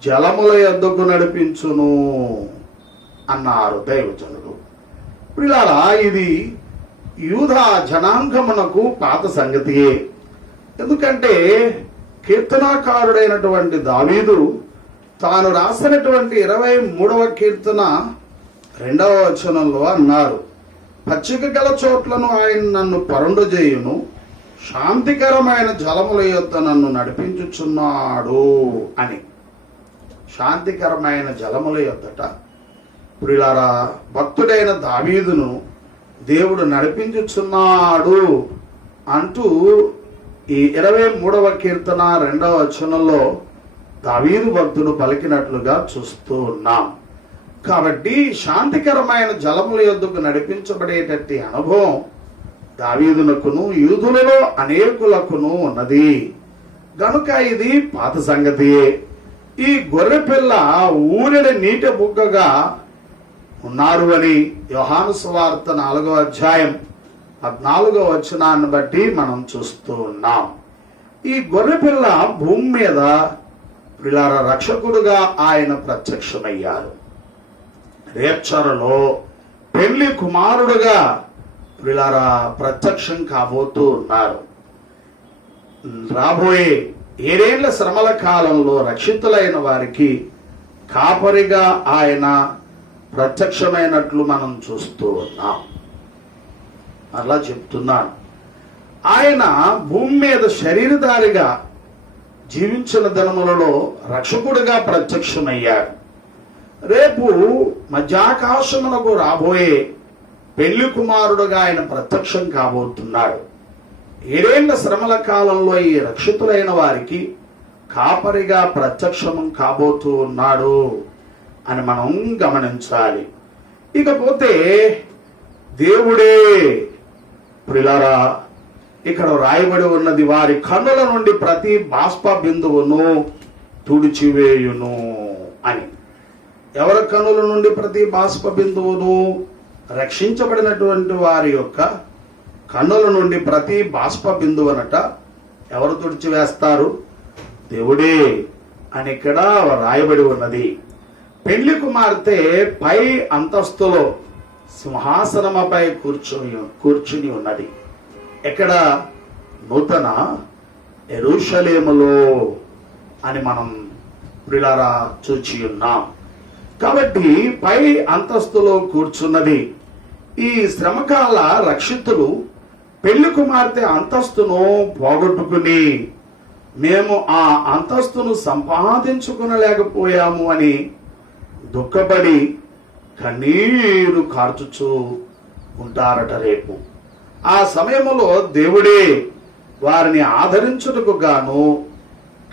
జలముల యొద్దకు నడిపించును అన్నారు దైవజనులు. ప్రియులారా, ఇది యూదా జనాంగమునకు పాత సంగతియే. ఎందుకంటే కీర్తనాకారుడైనటువంటి దావీదు తాను రాసినటువంటి 23వ కీర్తన 2వ వచనంలో అన్నారు, పచ్చిక గల చోట్లను ఆయన నన్ను పరుండజేయును, శాంతికరమైన జలముల యొద్ద నన్ను నడిపించుచున్నాడు అని. శాంతికరమైన జలముల యొద్దట ప్రియులారా భక్తుడైన దావీదును దేవుడు నడిపించుచున్నాడు అంటూ ఈ 23వ కీర్తన 2వ వచనంలో దావీదు భక్తుడు పలికినట్లుగా చూస్తూ ఉన్నాం. కాబట్టి శాంతికరమైన జలముల యొద్దకు నడిపించబడేటట్టి అనుభవం దావీదునకును యూదులలో అనేకులకును ఉన్నది గనుక ఇది పాత సంగతియే. ఈ గొర్రెపిల్ల ఊరిన నీటి బుగ్గగా ఉన్నారు అని యోహాను సువార్త 4వ అధ్యాయం 14వ వచనాన్ని బట్టి మనం చూస్తూ ఉన్నాం. ఈ గొర్రెపిల్ల భూమి మీద ప్రియులారా రక్షకుడుగా ఆయన ప్రత్యక్షమయ్యారు. రేప్చరలో పెళ్లి కుమారుడుగా ప్రియులారా ప్రత్యక్షం కాబోతూ ఉన్నారు. రాబోయే 7 ఏళ్ల శ్రమల కాలంలో రక్షితులైన వారికి కాపరిగా ఆయన ప్రత్యక్షమైనట్లు మనం చూస్తూ ఉన్నాం. అలా చెప్తున్నాను. ఆయన భూమి మీద శరీరధారిగా జీవించిన దినములలో రక్షకుడిగా ప్రత్యక్షమయ్యాడు. రేపు మధ్యాకాశమునకు రాబోయే పెళ్లి కుమారుడుగా ఆయన ప్రత్యక్షం కాబోతున్నాడు. 7 ఏళ్ల శ్రమల కాలంలో ఈ రక్షితులైన వారికి కాపరిగా ప్రత్యక్షం కాబోతూ ఉన్నాడు అని మనం గమనించాలి. ఇకపోతే దేవుడే ప్రియులారా, ఇక్కడ రాయబడి ఉన్నది, వారి కన్నుల నుండి ప్రతి బాష్ప బిందువును తుడిచివేయును అని. ఎవరి కన్నుల నుండి ప్రతి బాష్ప బిందువును? రక్షించబడినటువంటి వారి యొక్క కన్నుల నుండి ప్రతి బాష్ప బిందువునట ఎవరు తుడిచివేస్తారు? దేవుడే అని ఇక్కడ రాయబడి ఉన్నది. పెళ్లి కుమార్తె పై అంతస్తులో సింహాసనముపై కూర్చుని ఉన్నది. ఎక్కడ? నూతన యెరూషలేములో అని మనం ప్రియులారా చూచి ఉన్నాం. కాబట్టి పై అంతస్తులో కూర్చున్నది. ఈ శ్రమకాల రక్షితులు పెళ్లి కుమార్తె అంతస్తును పోగొట్టుకుని మేము ఆ అంతస్తును సంపాదించుకునలేకపోయాము అని దుఃఖపడి కన్నీరు కార్చుచూ ఉంటారట రేపు. ఆ సమయంలో దేవుడే వారిని ఆదరించుటకు గాను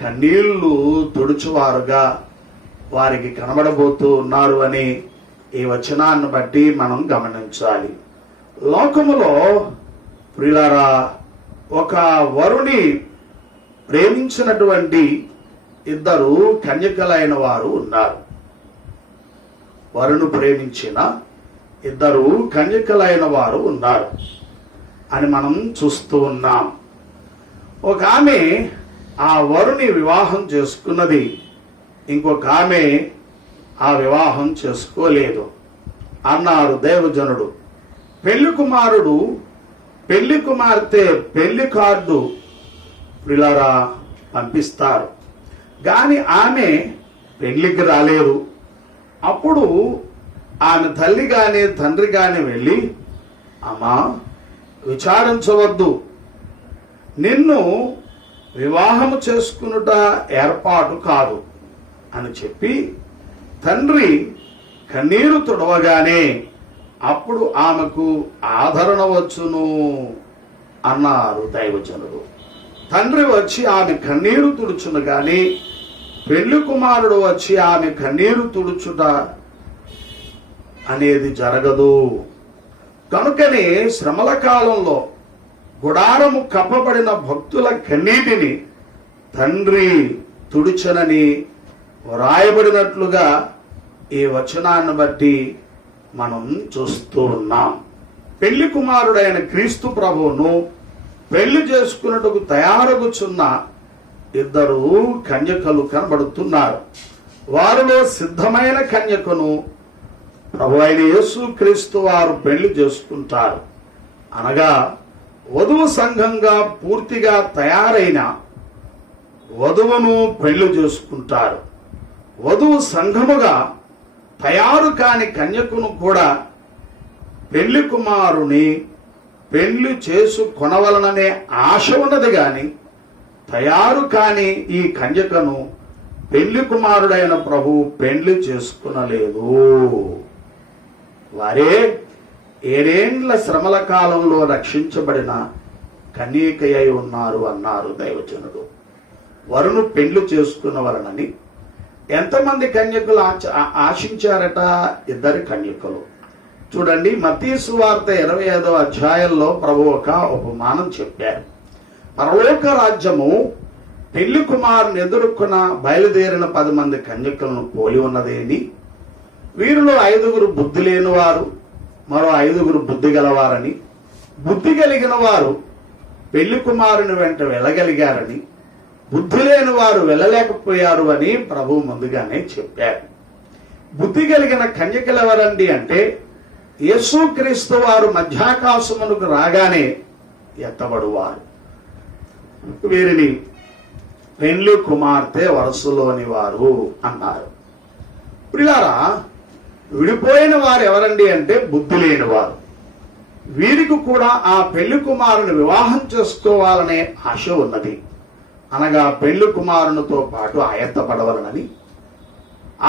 కన్నీళ్లు తుడుచువారుగా వారికి కనబడబోతూ ఉన్నారు అని ఈ వచనాన్ని బట్టి మనం గమనించాలి. లోకములో ప్రియులారా, ఒక వరుని ప్రేమించినటువంటి 2 కన్యకలైన వారు ఉన్నారు. వరును ప్రేమించిన 2 కన్యకలైన వారు ఉన్నారు అని మనం చూస్తూ ఉన్నాం. ఒక ఆమె ఆ వరుని వివాహం చేసుకున్నది, ఇంకొక ఆమె ఆ వివాహం చేసుకోలేదు అన్నారు దైవజనుడు. పెళ్లి కుమారుడు పెళ్లి కుమార్తె పెళ్లి కార్డు ప్రియులారా పంపిస్తారు, కానీ ఆమె పెళ్లికి రాలేరు. అప్పుడు ఆమె తల్లి గాని తండ్రి గాని వెళ్ళి, అమ్మా విచారించవద్దు, నిన్ను వివాహము చేసుకునుట ఏర్పాటు కాదు అని చెప్పి తండ్రి కన్నీరు తుడవగానే అప్పుడు ఆమెకు ఆదరణ వచ్చును అన్నారు దైవజనుడు. తండ్రి వచ్చి ఆమె కన్నీరు తుడుచును గాని పెళ్లి కుమారుడు వచ్చి ఆమె కన్నీరు తుడుచుట అనేది జరగదు. కనుకనే శ్రమల కాలంలో గుడారము కప్పబడిన భక్తుల కన్నీటిని తండ్రి తుడిచనని వ్రాయబడినట్లుగా ఈ వచనాన్ని బట్టి మనం చూస్తూ ఉన్నాం. పెళ్లి కుమారుడైన క్రీస్తు ప్రభువును పెళ్లి చేసుకున్నట్టుకు తయారగుచున్న 2 కన్యకలు కనబడుతున్నారు. వారిలో సిద్ధమైన కన్యకను ప్రభు అయిన యేసు క్రీస్తు వారు పెళ్లి చేసుకుంటారు. అనగా వధువు సంఘంగా పూర్తిగా తయారైన వధువును పెళ్లి చేసుకుంటారు. వధువు సంఘముగా తయారు కాని కన్యకును కూడా పెళ్లి కుమారుని పెళ్లి చేసుకొనవలననే ఆశ ఉన్నది గాని తయారు కాని ఈ కన్యకను పెళ్లి కుమారుడైన ప్రభు పెళ్లి చేసుకునలేదు. వారే 7 ఏండ్ల శ్రమల కాలంలో రక్షించబడిన కన్యకయ్య ఉన్నారు అన్నారు దైవజనుడు. వరును పెళ్లి చేసుకున్నవలనని ఎంతమంది కన్యకులు ఆశించారట? 2 కన్యకులు. చూడండి, మత్తయి సువార్త 25వ అధ్యాయంలో ప్రభు ఒక ఉపమానం చెప్పారు. పరలోక రాజ్యము పెళ్లి కుమారుని ఎదుర్కొన్న బయలుదేరిన 10 మంది కన్యకులను పోలి ఉన్నదేని, వీరిలో 5 బుద్ధి లేని వారు, మరో 5 బుద్ధి గలవారని, బుద్ధి కలిగిన వారు పెళ్లి కుమారుని వెంట వెళ్ళగలిగారని, బుద్ధి లేని వారు వెళ్ళలేకపోయారు అని ప్రభు ముందుగానే చెప్పారు. బుద్ధి కలిగిన కన్యకలు ఎవరండి అంటే, యేసుక్రీస్తు వారు మధ్యాకాశమునకు రాగానే ఎత్తబడువారు. వీరిని పెళ్లి కుమార్తె వరుసలోని వారు అన్నారు. ప్రియులారా, విడిపోయిన వారు ఎవరండి అంటే బుద్ధి లేని వారు. వీరికి కూడా ఆ పెళ్లి కుమారుని వివాహం చేసుకోవాలనే ఆశ ఉన్నది. అనగా పెళ్లి కుమారునితో పాటు ఆయత్తపడవలనని,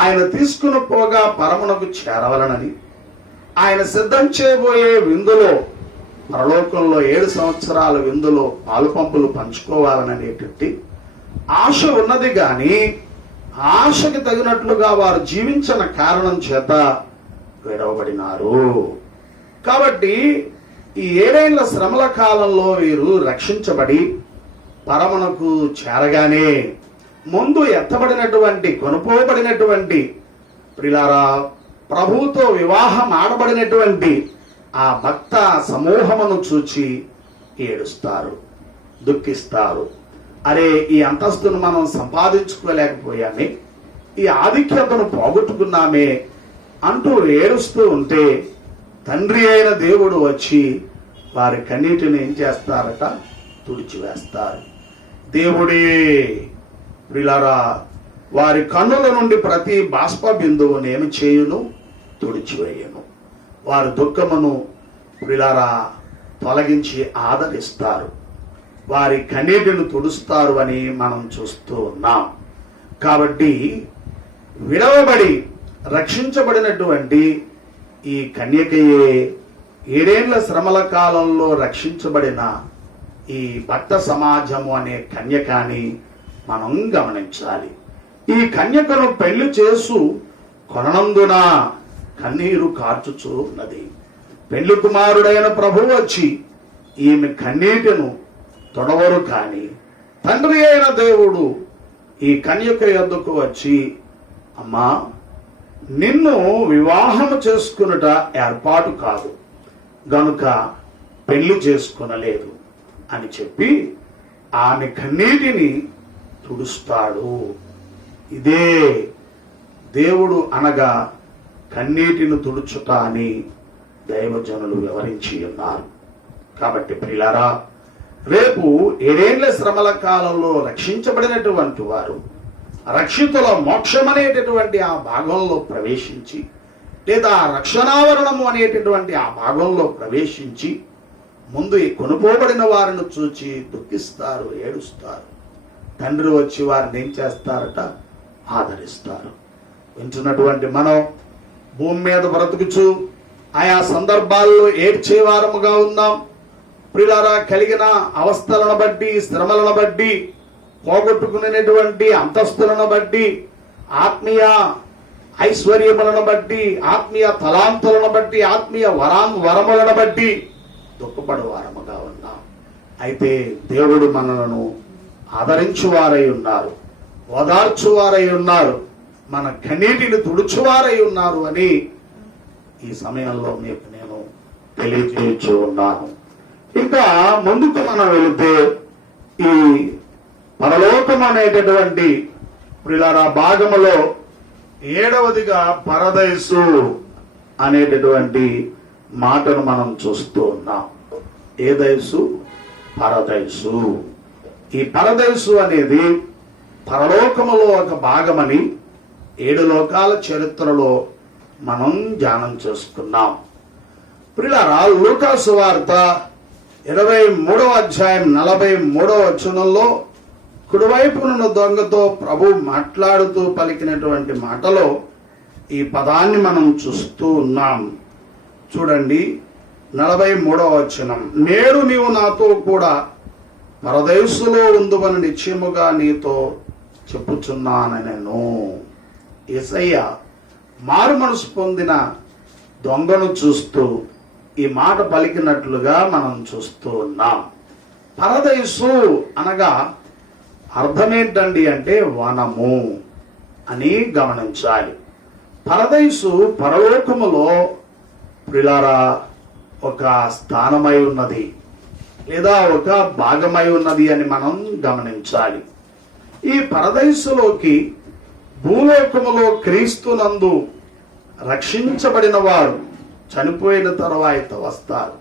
ఆయన తీసుకుని పోగా పరమునకు చేరవలనని, ఆయన సిద్ధం చేయబోయే విందులో, పరలోకంలో 7 సంవత్సరాల విందులో పాలుపంపులు పంచుకోవాలనేటువంటి ఆశ ఉన్నది. గాని ఆశకి తగినట్లుగా వారు జీవించిన కారణం చేత విడవబడినారు. కాబట్టి ఈ 7 ఏళ్ల శ్రమల కాలంలో వీరు రక్షించబడి పరమునకు చేరగానే ముందు ఎత్తబడినటువంటి, కొనుపోబడినటువంటి ప్రియులారా, ప్రభువుతో వివాహం ఆడబడినటువంటి ఆ భక్త సమూహమును చూచి ఏడుస్తారు, దుఃఖిస్తారు. అరే, ఈ అంతస్తును మనం సంపాదించుకోలేకపోయామే, ఈ ఆధిక్యతను పోగొట్టుకున్నామే అంటూ ఏడుస్తూ ఉంటే తండ్రి అయిన దేవుడు వచ్చి వారి కన్నీటిని ఏం చేస్తారట? తుడిచివేస్తారు. దేవుడే ప్రియులారా వారి కన్నుల నుండి ప్రతి బాష్ప బిందువును ఏమి చేయును? తుడిచివేయును. వారి దుఃఖమును ప్రియులారా తొలగించి ఆదరిస్తారు, వారి కన్నీటిని తుడుస్తారు అని మనం చూస్తూ ఉన్నాం. కాబట్టి విడవబడి రక్షించబడినటువంటి ఈ కన్యకయే 7 ఏళ్ల శ్రమల కాలంలో రక్షించబడిన ఈ భక్త సమాజము అనే కన్యకని మనం గమనించాలి. ఈ కన్యకను పెళ్లి చేసు కొనందున కన్నీరు కార్చుచూ ఉన్నది. పెళ్లి కుమారుడైన ప్రభు వచ్చి ఈమె కన్నీటిను తొడవరు. కాని తండ్రి అయిన దేవుడు ఈ కన్యక యొద్దకు వచ్చి, అమ్మా, నిన్ను వివాహము చేసుకునుట ఏర్పాటు కాదు గనుక పెళ్లి చేసుకునలేదు అని చెప్పి ఆమె కన్నీటిని తుడుస్తాడు. ఇదే దేవుడు అనగా కన్నీటిని తుడుచుట అని దైవజనులు వివరించి ఉన్నారు. కాబట్టి ప్రియులారా, రేపు 7 ఏళ్ల శ్రమల కాలంలో రక్షించబడినటువంటి వారు రక్షితుల మోక్షం అనేటటువంటి ఆ భాగంలో ప్రవేశించి, లేదా రక్షణావరణము అనేటటువంటి ఆ భాగంలో ప్రవేశించి ముందు ఈ కొనుపోబడిన వారిని చూచి దుఃఖిస్తారు, ఏడుస్తారు. తండ్రి వచ్చి వారిని ఏం చేస్తారట? ఆదరిస్తారు. వింటున్నటువంటి మనం భూమి మీద బ్రతుకుచు ఆయా సందర్భాల్లో ఏడ్చేవారముగా ఉన్నాం. ప్రియులారా, కలిగిన అవస్థలను బట్టి, శ్రమలను బట్టి, పోగొట్టుకునేటువంటి అంతస్తులను బట్టి, ఆత్మీయ ఐశ్వర్యములను బట్టి, ఆత్మీయ తలాంతులను బట్టి, ఆత్మీయ వరములను బట్టి దుఃఖపడేవారముగా ఉన్నాం. అయితే దేవుడు మనలను ఆదరించువారై ఉన్నారు, ఓదార్చువారై ఉన్నారు, మన కన్నీటిని తుడుచువారై ఉన్నారు అని ఈ సమయంలో మీకు నేను తెలియజేయచ్చు ఉన్నాను. ఇంకా ముందుకు మనం వెళితే ఈ పరలోకం అనేటటువంటి ప్రియులారా భాగములో 7వదిగా పరదైసు అనేటటువంటి మాటను మనం చూస్తూ ఉన్నాం. ఏదైసు? పరదైసు. ఈ పరదైసు అనేది పరలోకములో ఒక భాగమని 7 లోకాల చరిత్రలో మనం ధ్యానం చేసుకున్నాం. ప్రియులారా, లూకా సువార్త 23వ అధ్యాయం 43వ వచనంలో కుడివైపునున్న దొంగతో ప్రభు మాట్లాడుతూ పలికినటువంటి మాటలో ఈ పదాన్ని మనం చూస్తూ ఉన్నాం. చూడండి, 43వ వచనం. నేడు నీవు నాతో కూడా పరదేశులో ఉందువని నిశ్చయముగా నీతో చెప్పుచున్నానెను. యేసయ్య మారు మనసు పొందిన దొంగను చూస్తూ ఈ మాట పలికినట్లుగా మనం చూస్తూ ఉన్నాం. పరదేశు అనగా అర్థమేంటండి అంటే వనము అని గమనించాలి. పరదేశు పరలోకములో ప్రియులారా ఒక స్థానమై ఉన్నది, లేదా ఒక భాగమై ఉన్నది అని మనం గమనించాలి. ఈ పరదేశులోకి భూలోకములో క్రీస్తునందు రక్షించబడిన వారు చనిపోయిన తరువాత వస్తారు.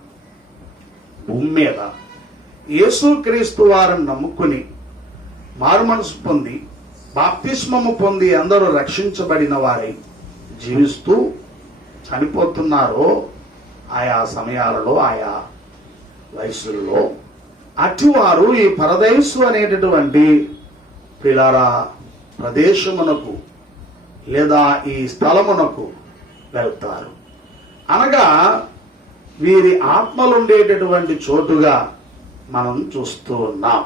భూమి మీద యేసుక్రీస్తు వారిని నమ్ముకుని మారు మనసు పొంది బాప్తిస్మము పొంది అందరూ రక్షించబడిన వారై జీవిస్తూ చనిపోతున్నారో ఆయా సమయాలలో ఆయా వయసుల్లో అటువారు ఈ పరదేశు అనేటటువంటి ప్రియులారా ప్రదేశమునకు లేదా ఈ స్థలమునకు వెళ్తారు. అనగా వీరి ఆత్మలు ఉండేటటువంటి చోటుగా మనం చూస్తూ ఉన్నాం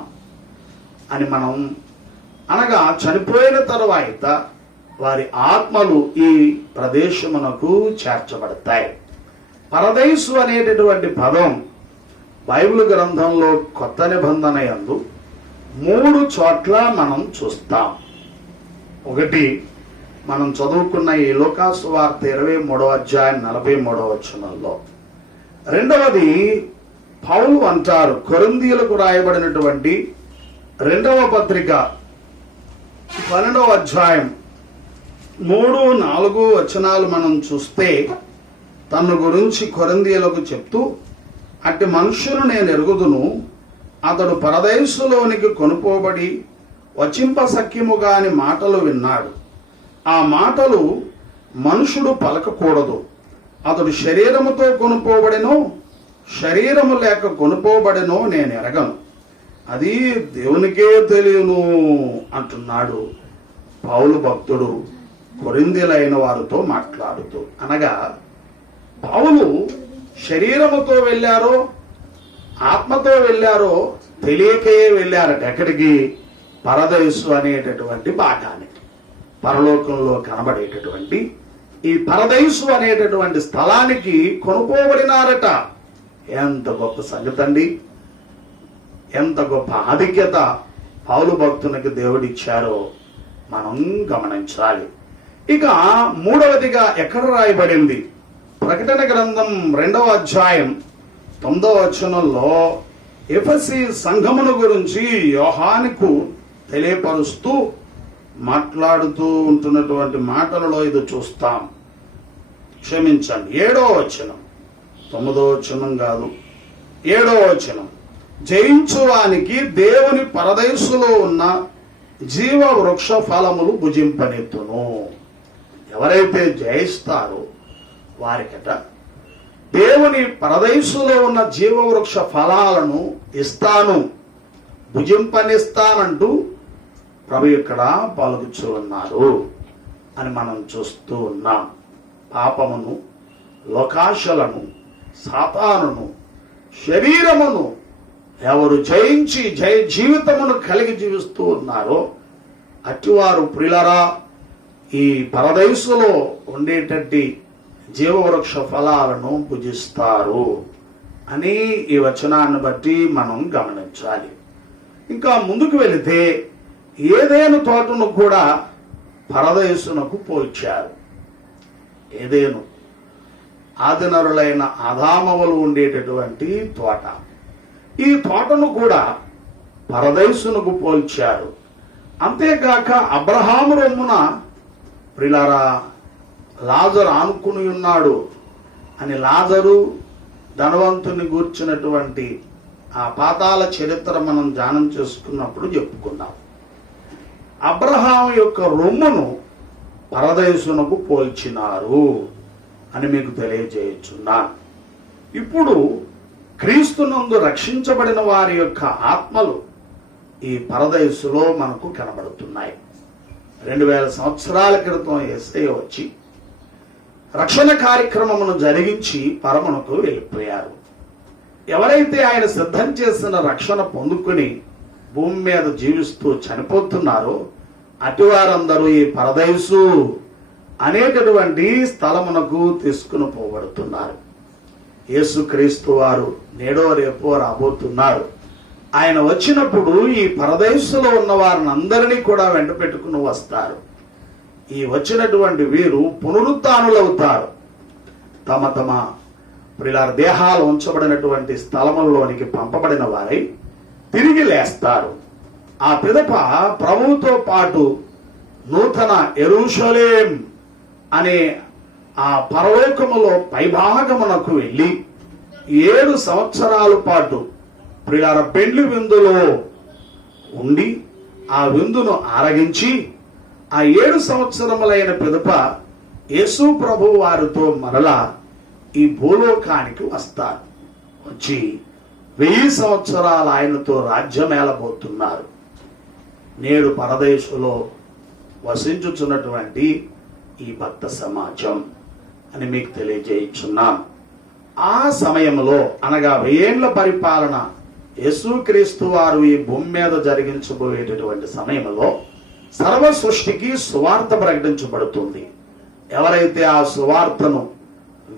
అని మనం అనగా చనిపోయిన తరువాత వారి ఆత్మలు ఈ ప్రదేశమునకు చేర్చబడతాయి. పరదేశు అనేటటువంటి పదం బైబిల్ గ్రంథంలో కొత్త నిబంధన యందు 3 చోట్ల మనం చూస్తాం. ఒకటి మనం చదువుకున్న ఈ లూకాసు వార్త 23వ అధ్యాయం 43వ వచనంలో. రెండవది పౌలు అంటారు కొరింథీయులకు రాయబడినటువంటి 2వ పత్రిక 12వ అధ్యాయం 3-4 వచనాలు మనం చూస్తే తన గురించి కొరింథీయులకు చెప్తూ, అట్టి మనుషులు నేను ఎరుగుదును, అతడు పరదేశులోనికి కొనుపోబడి వచింపసఖ్యముగాని మాటలు విన్నాడు. ఆ మాటలు మనుషుడు పలకకూడదు. అతడు శరీరముతో కొనుపోబడినో శరీరము లేక కొనుపోబడినో నేను ఎరగను, అది దేవునికే తెలియను అంటున్నాడు పౌలు భక్తుడు కొరింథీయులైన వారితో మాట్లాడుతూ. అనగా పౌలు శరీరముతో వెళ్ళారో ఆత్మతో వెళ్ళారో తెలియకే వెళ్ళారట. ఎక్కడికి? పరదేశు అనేటటువంటి భాగానికి, పరలోకంలో కనబడేటటువంటి ఈ పరదేశు అనేటటువంటి స్థలానికి కొనుక్కోబడినారట. ఎంత గొప్ప సంగతి అండి! ఎంత గొప్ప ఆధిక్యత పౌలు భక్తునికి దేవుడిచ్చారో మనం గమనించాలి. ఇక మూడవదిగా ఎక్కడ రాయబడింది? ప్రకటన గ్రంథం 2వ అధ్యాయం 9వ వచనంలో ఎఫెసీ సంఘమును గురించి యోహానుకు తెలియపరుస్తూ మాట్లాడుతూ ఉంటున్నటువంటి మాటలలో ఇది చూస్తాం. క్షమించండి, 7వ వచనం, 9వ వచనం కాదు, 7వ వచనం. జయించువానికి దేవుని పరదేశులో ఉన్న జీవ వృక్ష ఫలములు భుజింపనెత్తును. ఎవరైతే జయిస్తారో వారికట దేవుని పరదేశులో ఉన్న జీవవృక్ష ఫలాలను ఇస్తాను, భుజింపనిస్తానంటూ ప్రభు ఇక్కడ పలుకుచూ ఉన్నారు అని మనం చూస్తూ ఉన్నాం. పాపమును, లోకాశలను, సాతానును, శరీరమును ఎవరు జయించి జీవితమును కలిగి జీవిస్తూ ఉన్నారో అటువారు ప్రియులారా ఈ పరదేశులో ఉండేటట్టి జీవవృక్ష ఫలాలను భుజిస్తారు అని ఈ వచనాన్ని బట్టి మనం గమనించాలి. ఇంకా ముందుకు వెళితే ఏదేను తోటను కూడా పరదేశునకు పోల్చారు. ఏదేను ఆదినరులైన ఆదామవలు ఉండేటటువంటి తోట, ఈ తోటను కూడా పరదేశునకు పోల్చారు. అంతేకాక అబ్రహాము రొమ్మున ప్రియులారా లాజరు ఆనుకుని ఉన్నాడు అని లాజరు ధనవంతుని గూర్చినటువంటి ఆ పాతాల చరిత్ర మనం ధ్యానం చేసుకున్నప్పుడు చెప్పుకున్నాం. అబ్రహాము యొక్క రొమ్మును పరదేశునకు పోల్చినారు అని మీకు తెలియజేయుచున్నాను. ఇప్పుడు క్రీస్తునందు రక్షించబడిన వారి యొక్క ఆత్మలు ఈ పరదేశులో మనకు కనబడుతున్నాయి. 2000 సంవత్సరాల క్రితం యేసయ్య వచ్చి రక్షణ కార్యక్రమమును జరిగించి పరమునకు వెళ్ళిపోయారు. ఎవరైతే ఆయన సిద్ధం చేసిన రక్షణ పొందుకుని భూమి మీద జీవిస్తూ చనిపోతున్నారో అటువారందరూ ఈ పరదేశు అనేటటువంటి స్థలమునకు తీసుకుని పోబడుతున్నారు. యేసుక్రీస్తు వారు నేడో రేపో రాబోతున్నారు. ఆయన వచ్చినప్పుడు ఈ పరదేశంలో ఉన్న వారిని అందరినీ కూడా వెంట పెట్టుకుని వస్తారు. ఈ వచ్చినటువంటి వీరు పునరుత్థానులవుతారు. తమ తమ ప్రియులార దేహాలు ఉంచబడినటువంటి స్థలములలోనికి పంపబడిన వారై తిరిగి లేస్తారు. ఆ పిదప ప్రభువుతో పాటు నూతన యెరూషలేం అనే ఆ పరలోకములో పైభాగమునకు వెళ్ళి 7 సంవత్సరాల పాటు ప్రియులార పెండ్లి విందులో ఉండి ఆ విందును ఆరగించి ఆ 7 సంవత్సరములైన పిదప యేసు ప్రభు వారితో మరలా ఈ భూలోకానికి వస్తారు. వచ్చి 1000 సంవత్సరాలు ఆయనతో రాజ్యమేలబోతున్నారు. నేడు పరదేశంలో వసించుచున్నటువంటి ఈ భక్త సమాజం అని మీకు తెలియజేయుచున్నాను. ఆ సమయంలో అనగా 1000 ఏళ్ల పరిపాలన యేసుక్రీస్తు వారు ఈ భూమి మీద జరిగించబోయేటటువంటి సమయంలో సర్వ సృష్టికి సువార్త ప్రకటించబడుతుంది. ఎవరైతే ఆ సువార్తను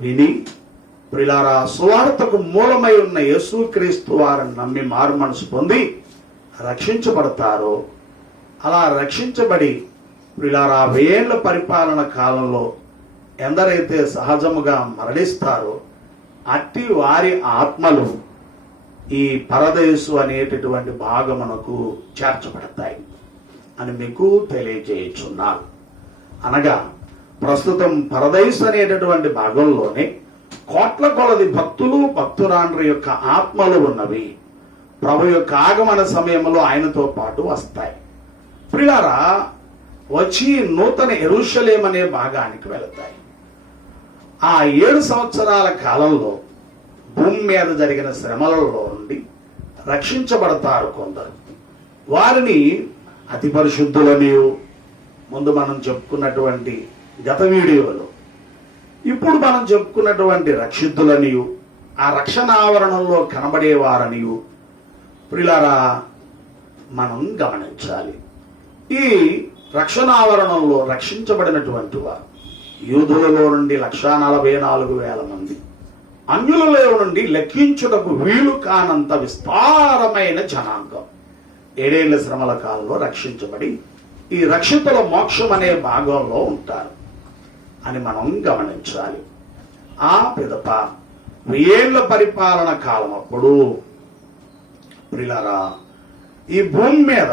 విని ప్రియులారా సువార్తకు మూలమై ఉన్న యేసుక్రీస్తు వారిని నమ్మి మారు మనసు పొంది రక్షించబడతారో, అలా రక్షించబడి ప్రియులారా 1000 ఏళ్ల పరిపాలన కాలంలో ఎందరైతే సహజముగా మరణిస్తారో అట్టి వారి ఆత్మలు ఈ పరదేశు అనేటటువంటి భాగమునకు చేర్చబడతాయి అని మీకు తెలియజేయుచున్నారు. అనగా ప్రస్తుతం పరదేశు అనేటటువంటి భాగంలోనే కోట్ల కొలది భక్తులు భక్తురాండ్ర యొక్క ఆత్మలు ఉన్నవి. ప్రభు యొక్క ఆగమన సమయంలో ఆయనతో పాటు వస్తాయి. ప్రియులారా, వచ్చి నూతన యెరూషలేము అనే భాగానికి వెళతాయి. ఆ 7 సంవత్సరాల కాలంలో భూమి మీద జరిగిన శ్రమలలో నుండి రక్షించబడతారు కొందరు. వారిని అతి పరిశుద్ధులనియు ముందు మనం చెప్పుకున్నటువంటి గత వీడియోలో, ఇప్పుడు మనం చెప్పుకున్నటువంటి రక్షితులనియు ఆ రక్షణ ఆవరణంలో కనబడేవారనియు ప్రియులారా మనం గమనించాలి. ఈ రక్షణ ఆవరణంలో రక్షించబడినటువంటి వారు యూదులలో నుండి 144,000 మంది, అన్యులలో నుండి లెక్కించుటకు వీలు కానంత విస్తారమైన జనాంగం 7 ఏళ్ల శ్రమల కాలంలో రక్షించబడి ఈ రక్షితుల మోక్షం అనే భాగంలో ఉంటారు అని మనం గమనించాలి. ఆ పిదప 1000 ఏళ్ల పరిపాలన కాలం అప్పుడు ప్రియులారా ఈ భూమి మీద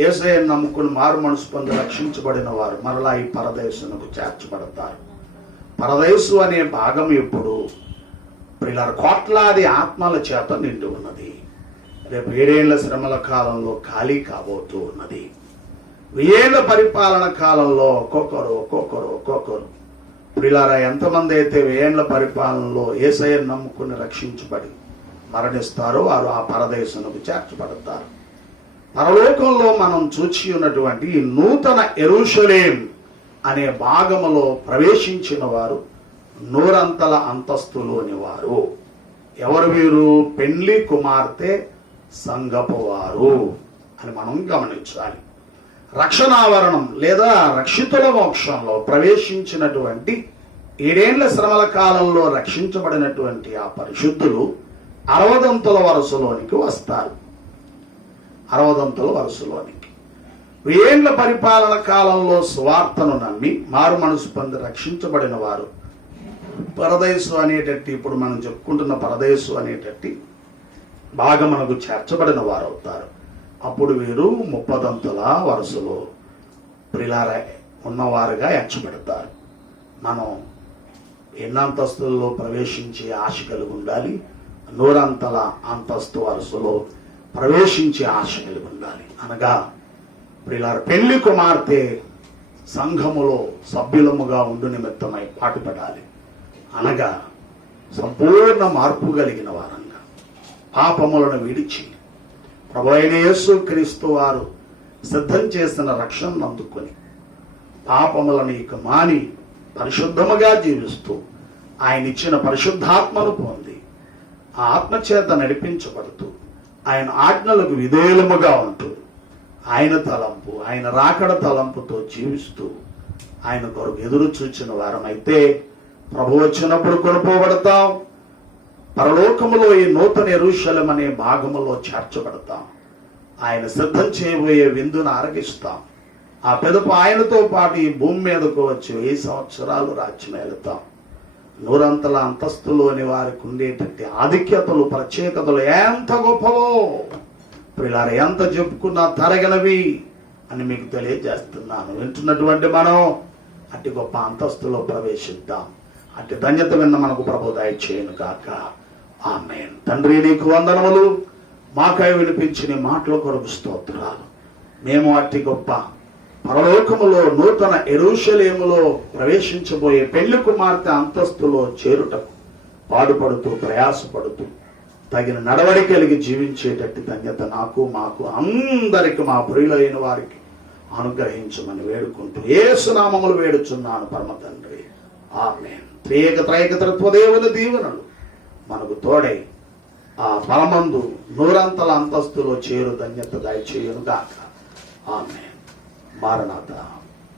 యేసయ్యను నమ్ముకుని మారు మనసు పొంది రక్షించబడిన వారు మరలా ఈ పరదేశునకు చేర్చబడతారు. పరదేశు అనే భాగం ఇప్పుడు ప్రియులారా కోట్లాది ఆత్మల చేత నిండి ఉన్నది. రేపు 7 ఏళ్ల శ్రమల కాలంలో ఖాళీ కాబోతూ ఉన్నది. 1000 ఏళ్ల పరిపాలన కాలంలో ఒక్కొక్కరు ప్రియులారా ఎంతమంది అయితే 1000 ఏళ్ల పరిపాలనలో యేసయ్యను నమ్ముకుని రక్షించబడి మరణిస్తారో వారు ఆ పరదేశునకు చేర్చబడతారు. పరలోకంలో మనం చూచి ఉన్నటువంటి ఈ నూతన యెరూషలేం అనే భాగములో ప్రవేశించిన వారు 100 అంతస్తులోని వారు. ఎవరు వీరు? పెండ్లి కుమార్తె సంఘపు వారు అని మనం గమనించాలి. రక్షణావరణం లేదా రక్షితుల మోక్షంలో ప్రవేశించినటువంటి 7 ఏళ్ల శ్రమల కాలంలో రక్షించబడినటువంటి ఆ పరిశుద్ధులు 60 వరుసలోనికి వస్తారు. 60 వరుసలోనికి 1000 ఏళ్ల పరిపాలన కాలంలో సువార్తను నమ్మి మారు మనసు పొంది రక్షించబడిన వారు పరదేశు అనేటట్టి ఇప్పుడు మనం చెప్పుకుంటున్న పరదేశు అనేటట్టి భాగమునకు చేర్చబడిన వారు అవుతారు. అప్పుడు వీరు 30 వరుసలో ప్రియులారా ఉన్నవారుగా ఎంచబడతారు. మనం ఎన్ని అంతస్తుల్లో ప్రవేశించే ఆశ కలిగి ఉండాలి? 100 అంతస్తు వరుసలో ప్రవేశించే ఆశ కలిగి ఉండాలి. అనగా ప్రియులారా పెళ్లి కుమార్తె సంఘములో సభ్యులముగా ఉండు నిమిత్తమై పాటుపడాలి. అనగా సంపూర్ణ మార్పు కలిగిన వారంగా పాపములను విడిచి ప్రభు అయిన యేసుక్రీస్తు వారు సిద్ధం చేసిన రక్షణను అందుకొని పాపములను ఇక మాని పరిశుద్ధముగా జీవిస్తూ ఆయన ఇచ్చిన పరిశుద్ధాత్మను పొంది ఆ ఆత్మచేత నడిపించబడుతూ ఆయన ఆజ్ఞలకు విధేయులముగా ఉంటూ ఆయన తలంపు ఆయన రాకడ తలంపుతో జీవిస్తూ ఆయన కొరకు ఎదురు చూచిన వారమైతే ప్రభు వచ్చినప్పుడు కొనుపోబడతాం. పరలోకములో ఈ నూతన యెరూషలేము అనే భాగములో చేర్చబడతాం. ఆయన సిద్ధం చేయబోయే విందును ఆరగిస్తాం. ఆ పిదప ఆయనతో పాటు ఈ భూమి మీదకు వచ్చి 1000 సంవత్సరాలు రాజ్యం వెళతాం. 100 అంతస్తులోని వారికి ఉండేటట్టు ఆధిక్యతలు ప్రత్యేకతలు ఎంత గొప్పవో పిల్లలు ఎంత చెప్పుకున్నా తరగనవి అని మీకు తెలియజేస్తున్నాను. వింటున్నటువంటి మనం అట్టి గొప్ప అంతస్తులో ప్రవేశిద్దాం. అట్టి ధన్యత విన్న మనకు ప్రభు దయచేయును గాక. ఆమేన్. తండ్రి నీకు వందనములు. మాకై వినిపించిన మాటల కొరకు స్తోత్రాలు. మేము అట్టి గొప్ప పరలోకములో నూతన యెరూషలేములో ప్రవేశించబోయే పెళ్లి కుమార్తె అంతస్తులో చేరుటకు పాడుపడుతూ ప్రయాసపడుతూ తగిన నడవడి కలిగి జీవించేటట్టు ధన్యత నాకు మాకు అందరికి మా ప్రియులైన వారికి అనుగ్రహించమని వేడుకుంటూ యేసు నామములు వేడుచున్నాను పరమ తండ్రి. ఆమేన్. త్రైకతత్వ దేవుని దీవెనలు మనకు తోడై ఆ పరమందు నూరంతల అంతస్తులో చేరు ధన్యత దయచేయును గాక. ఆమేన్. మారనాథ.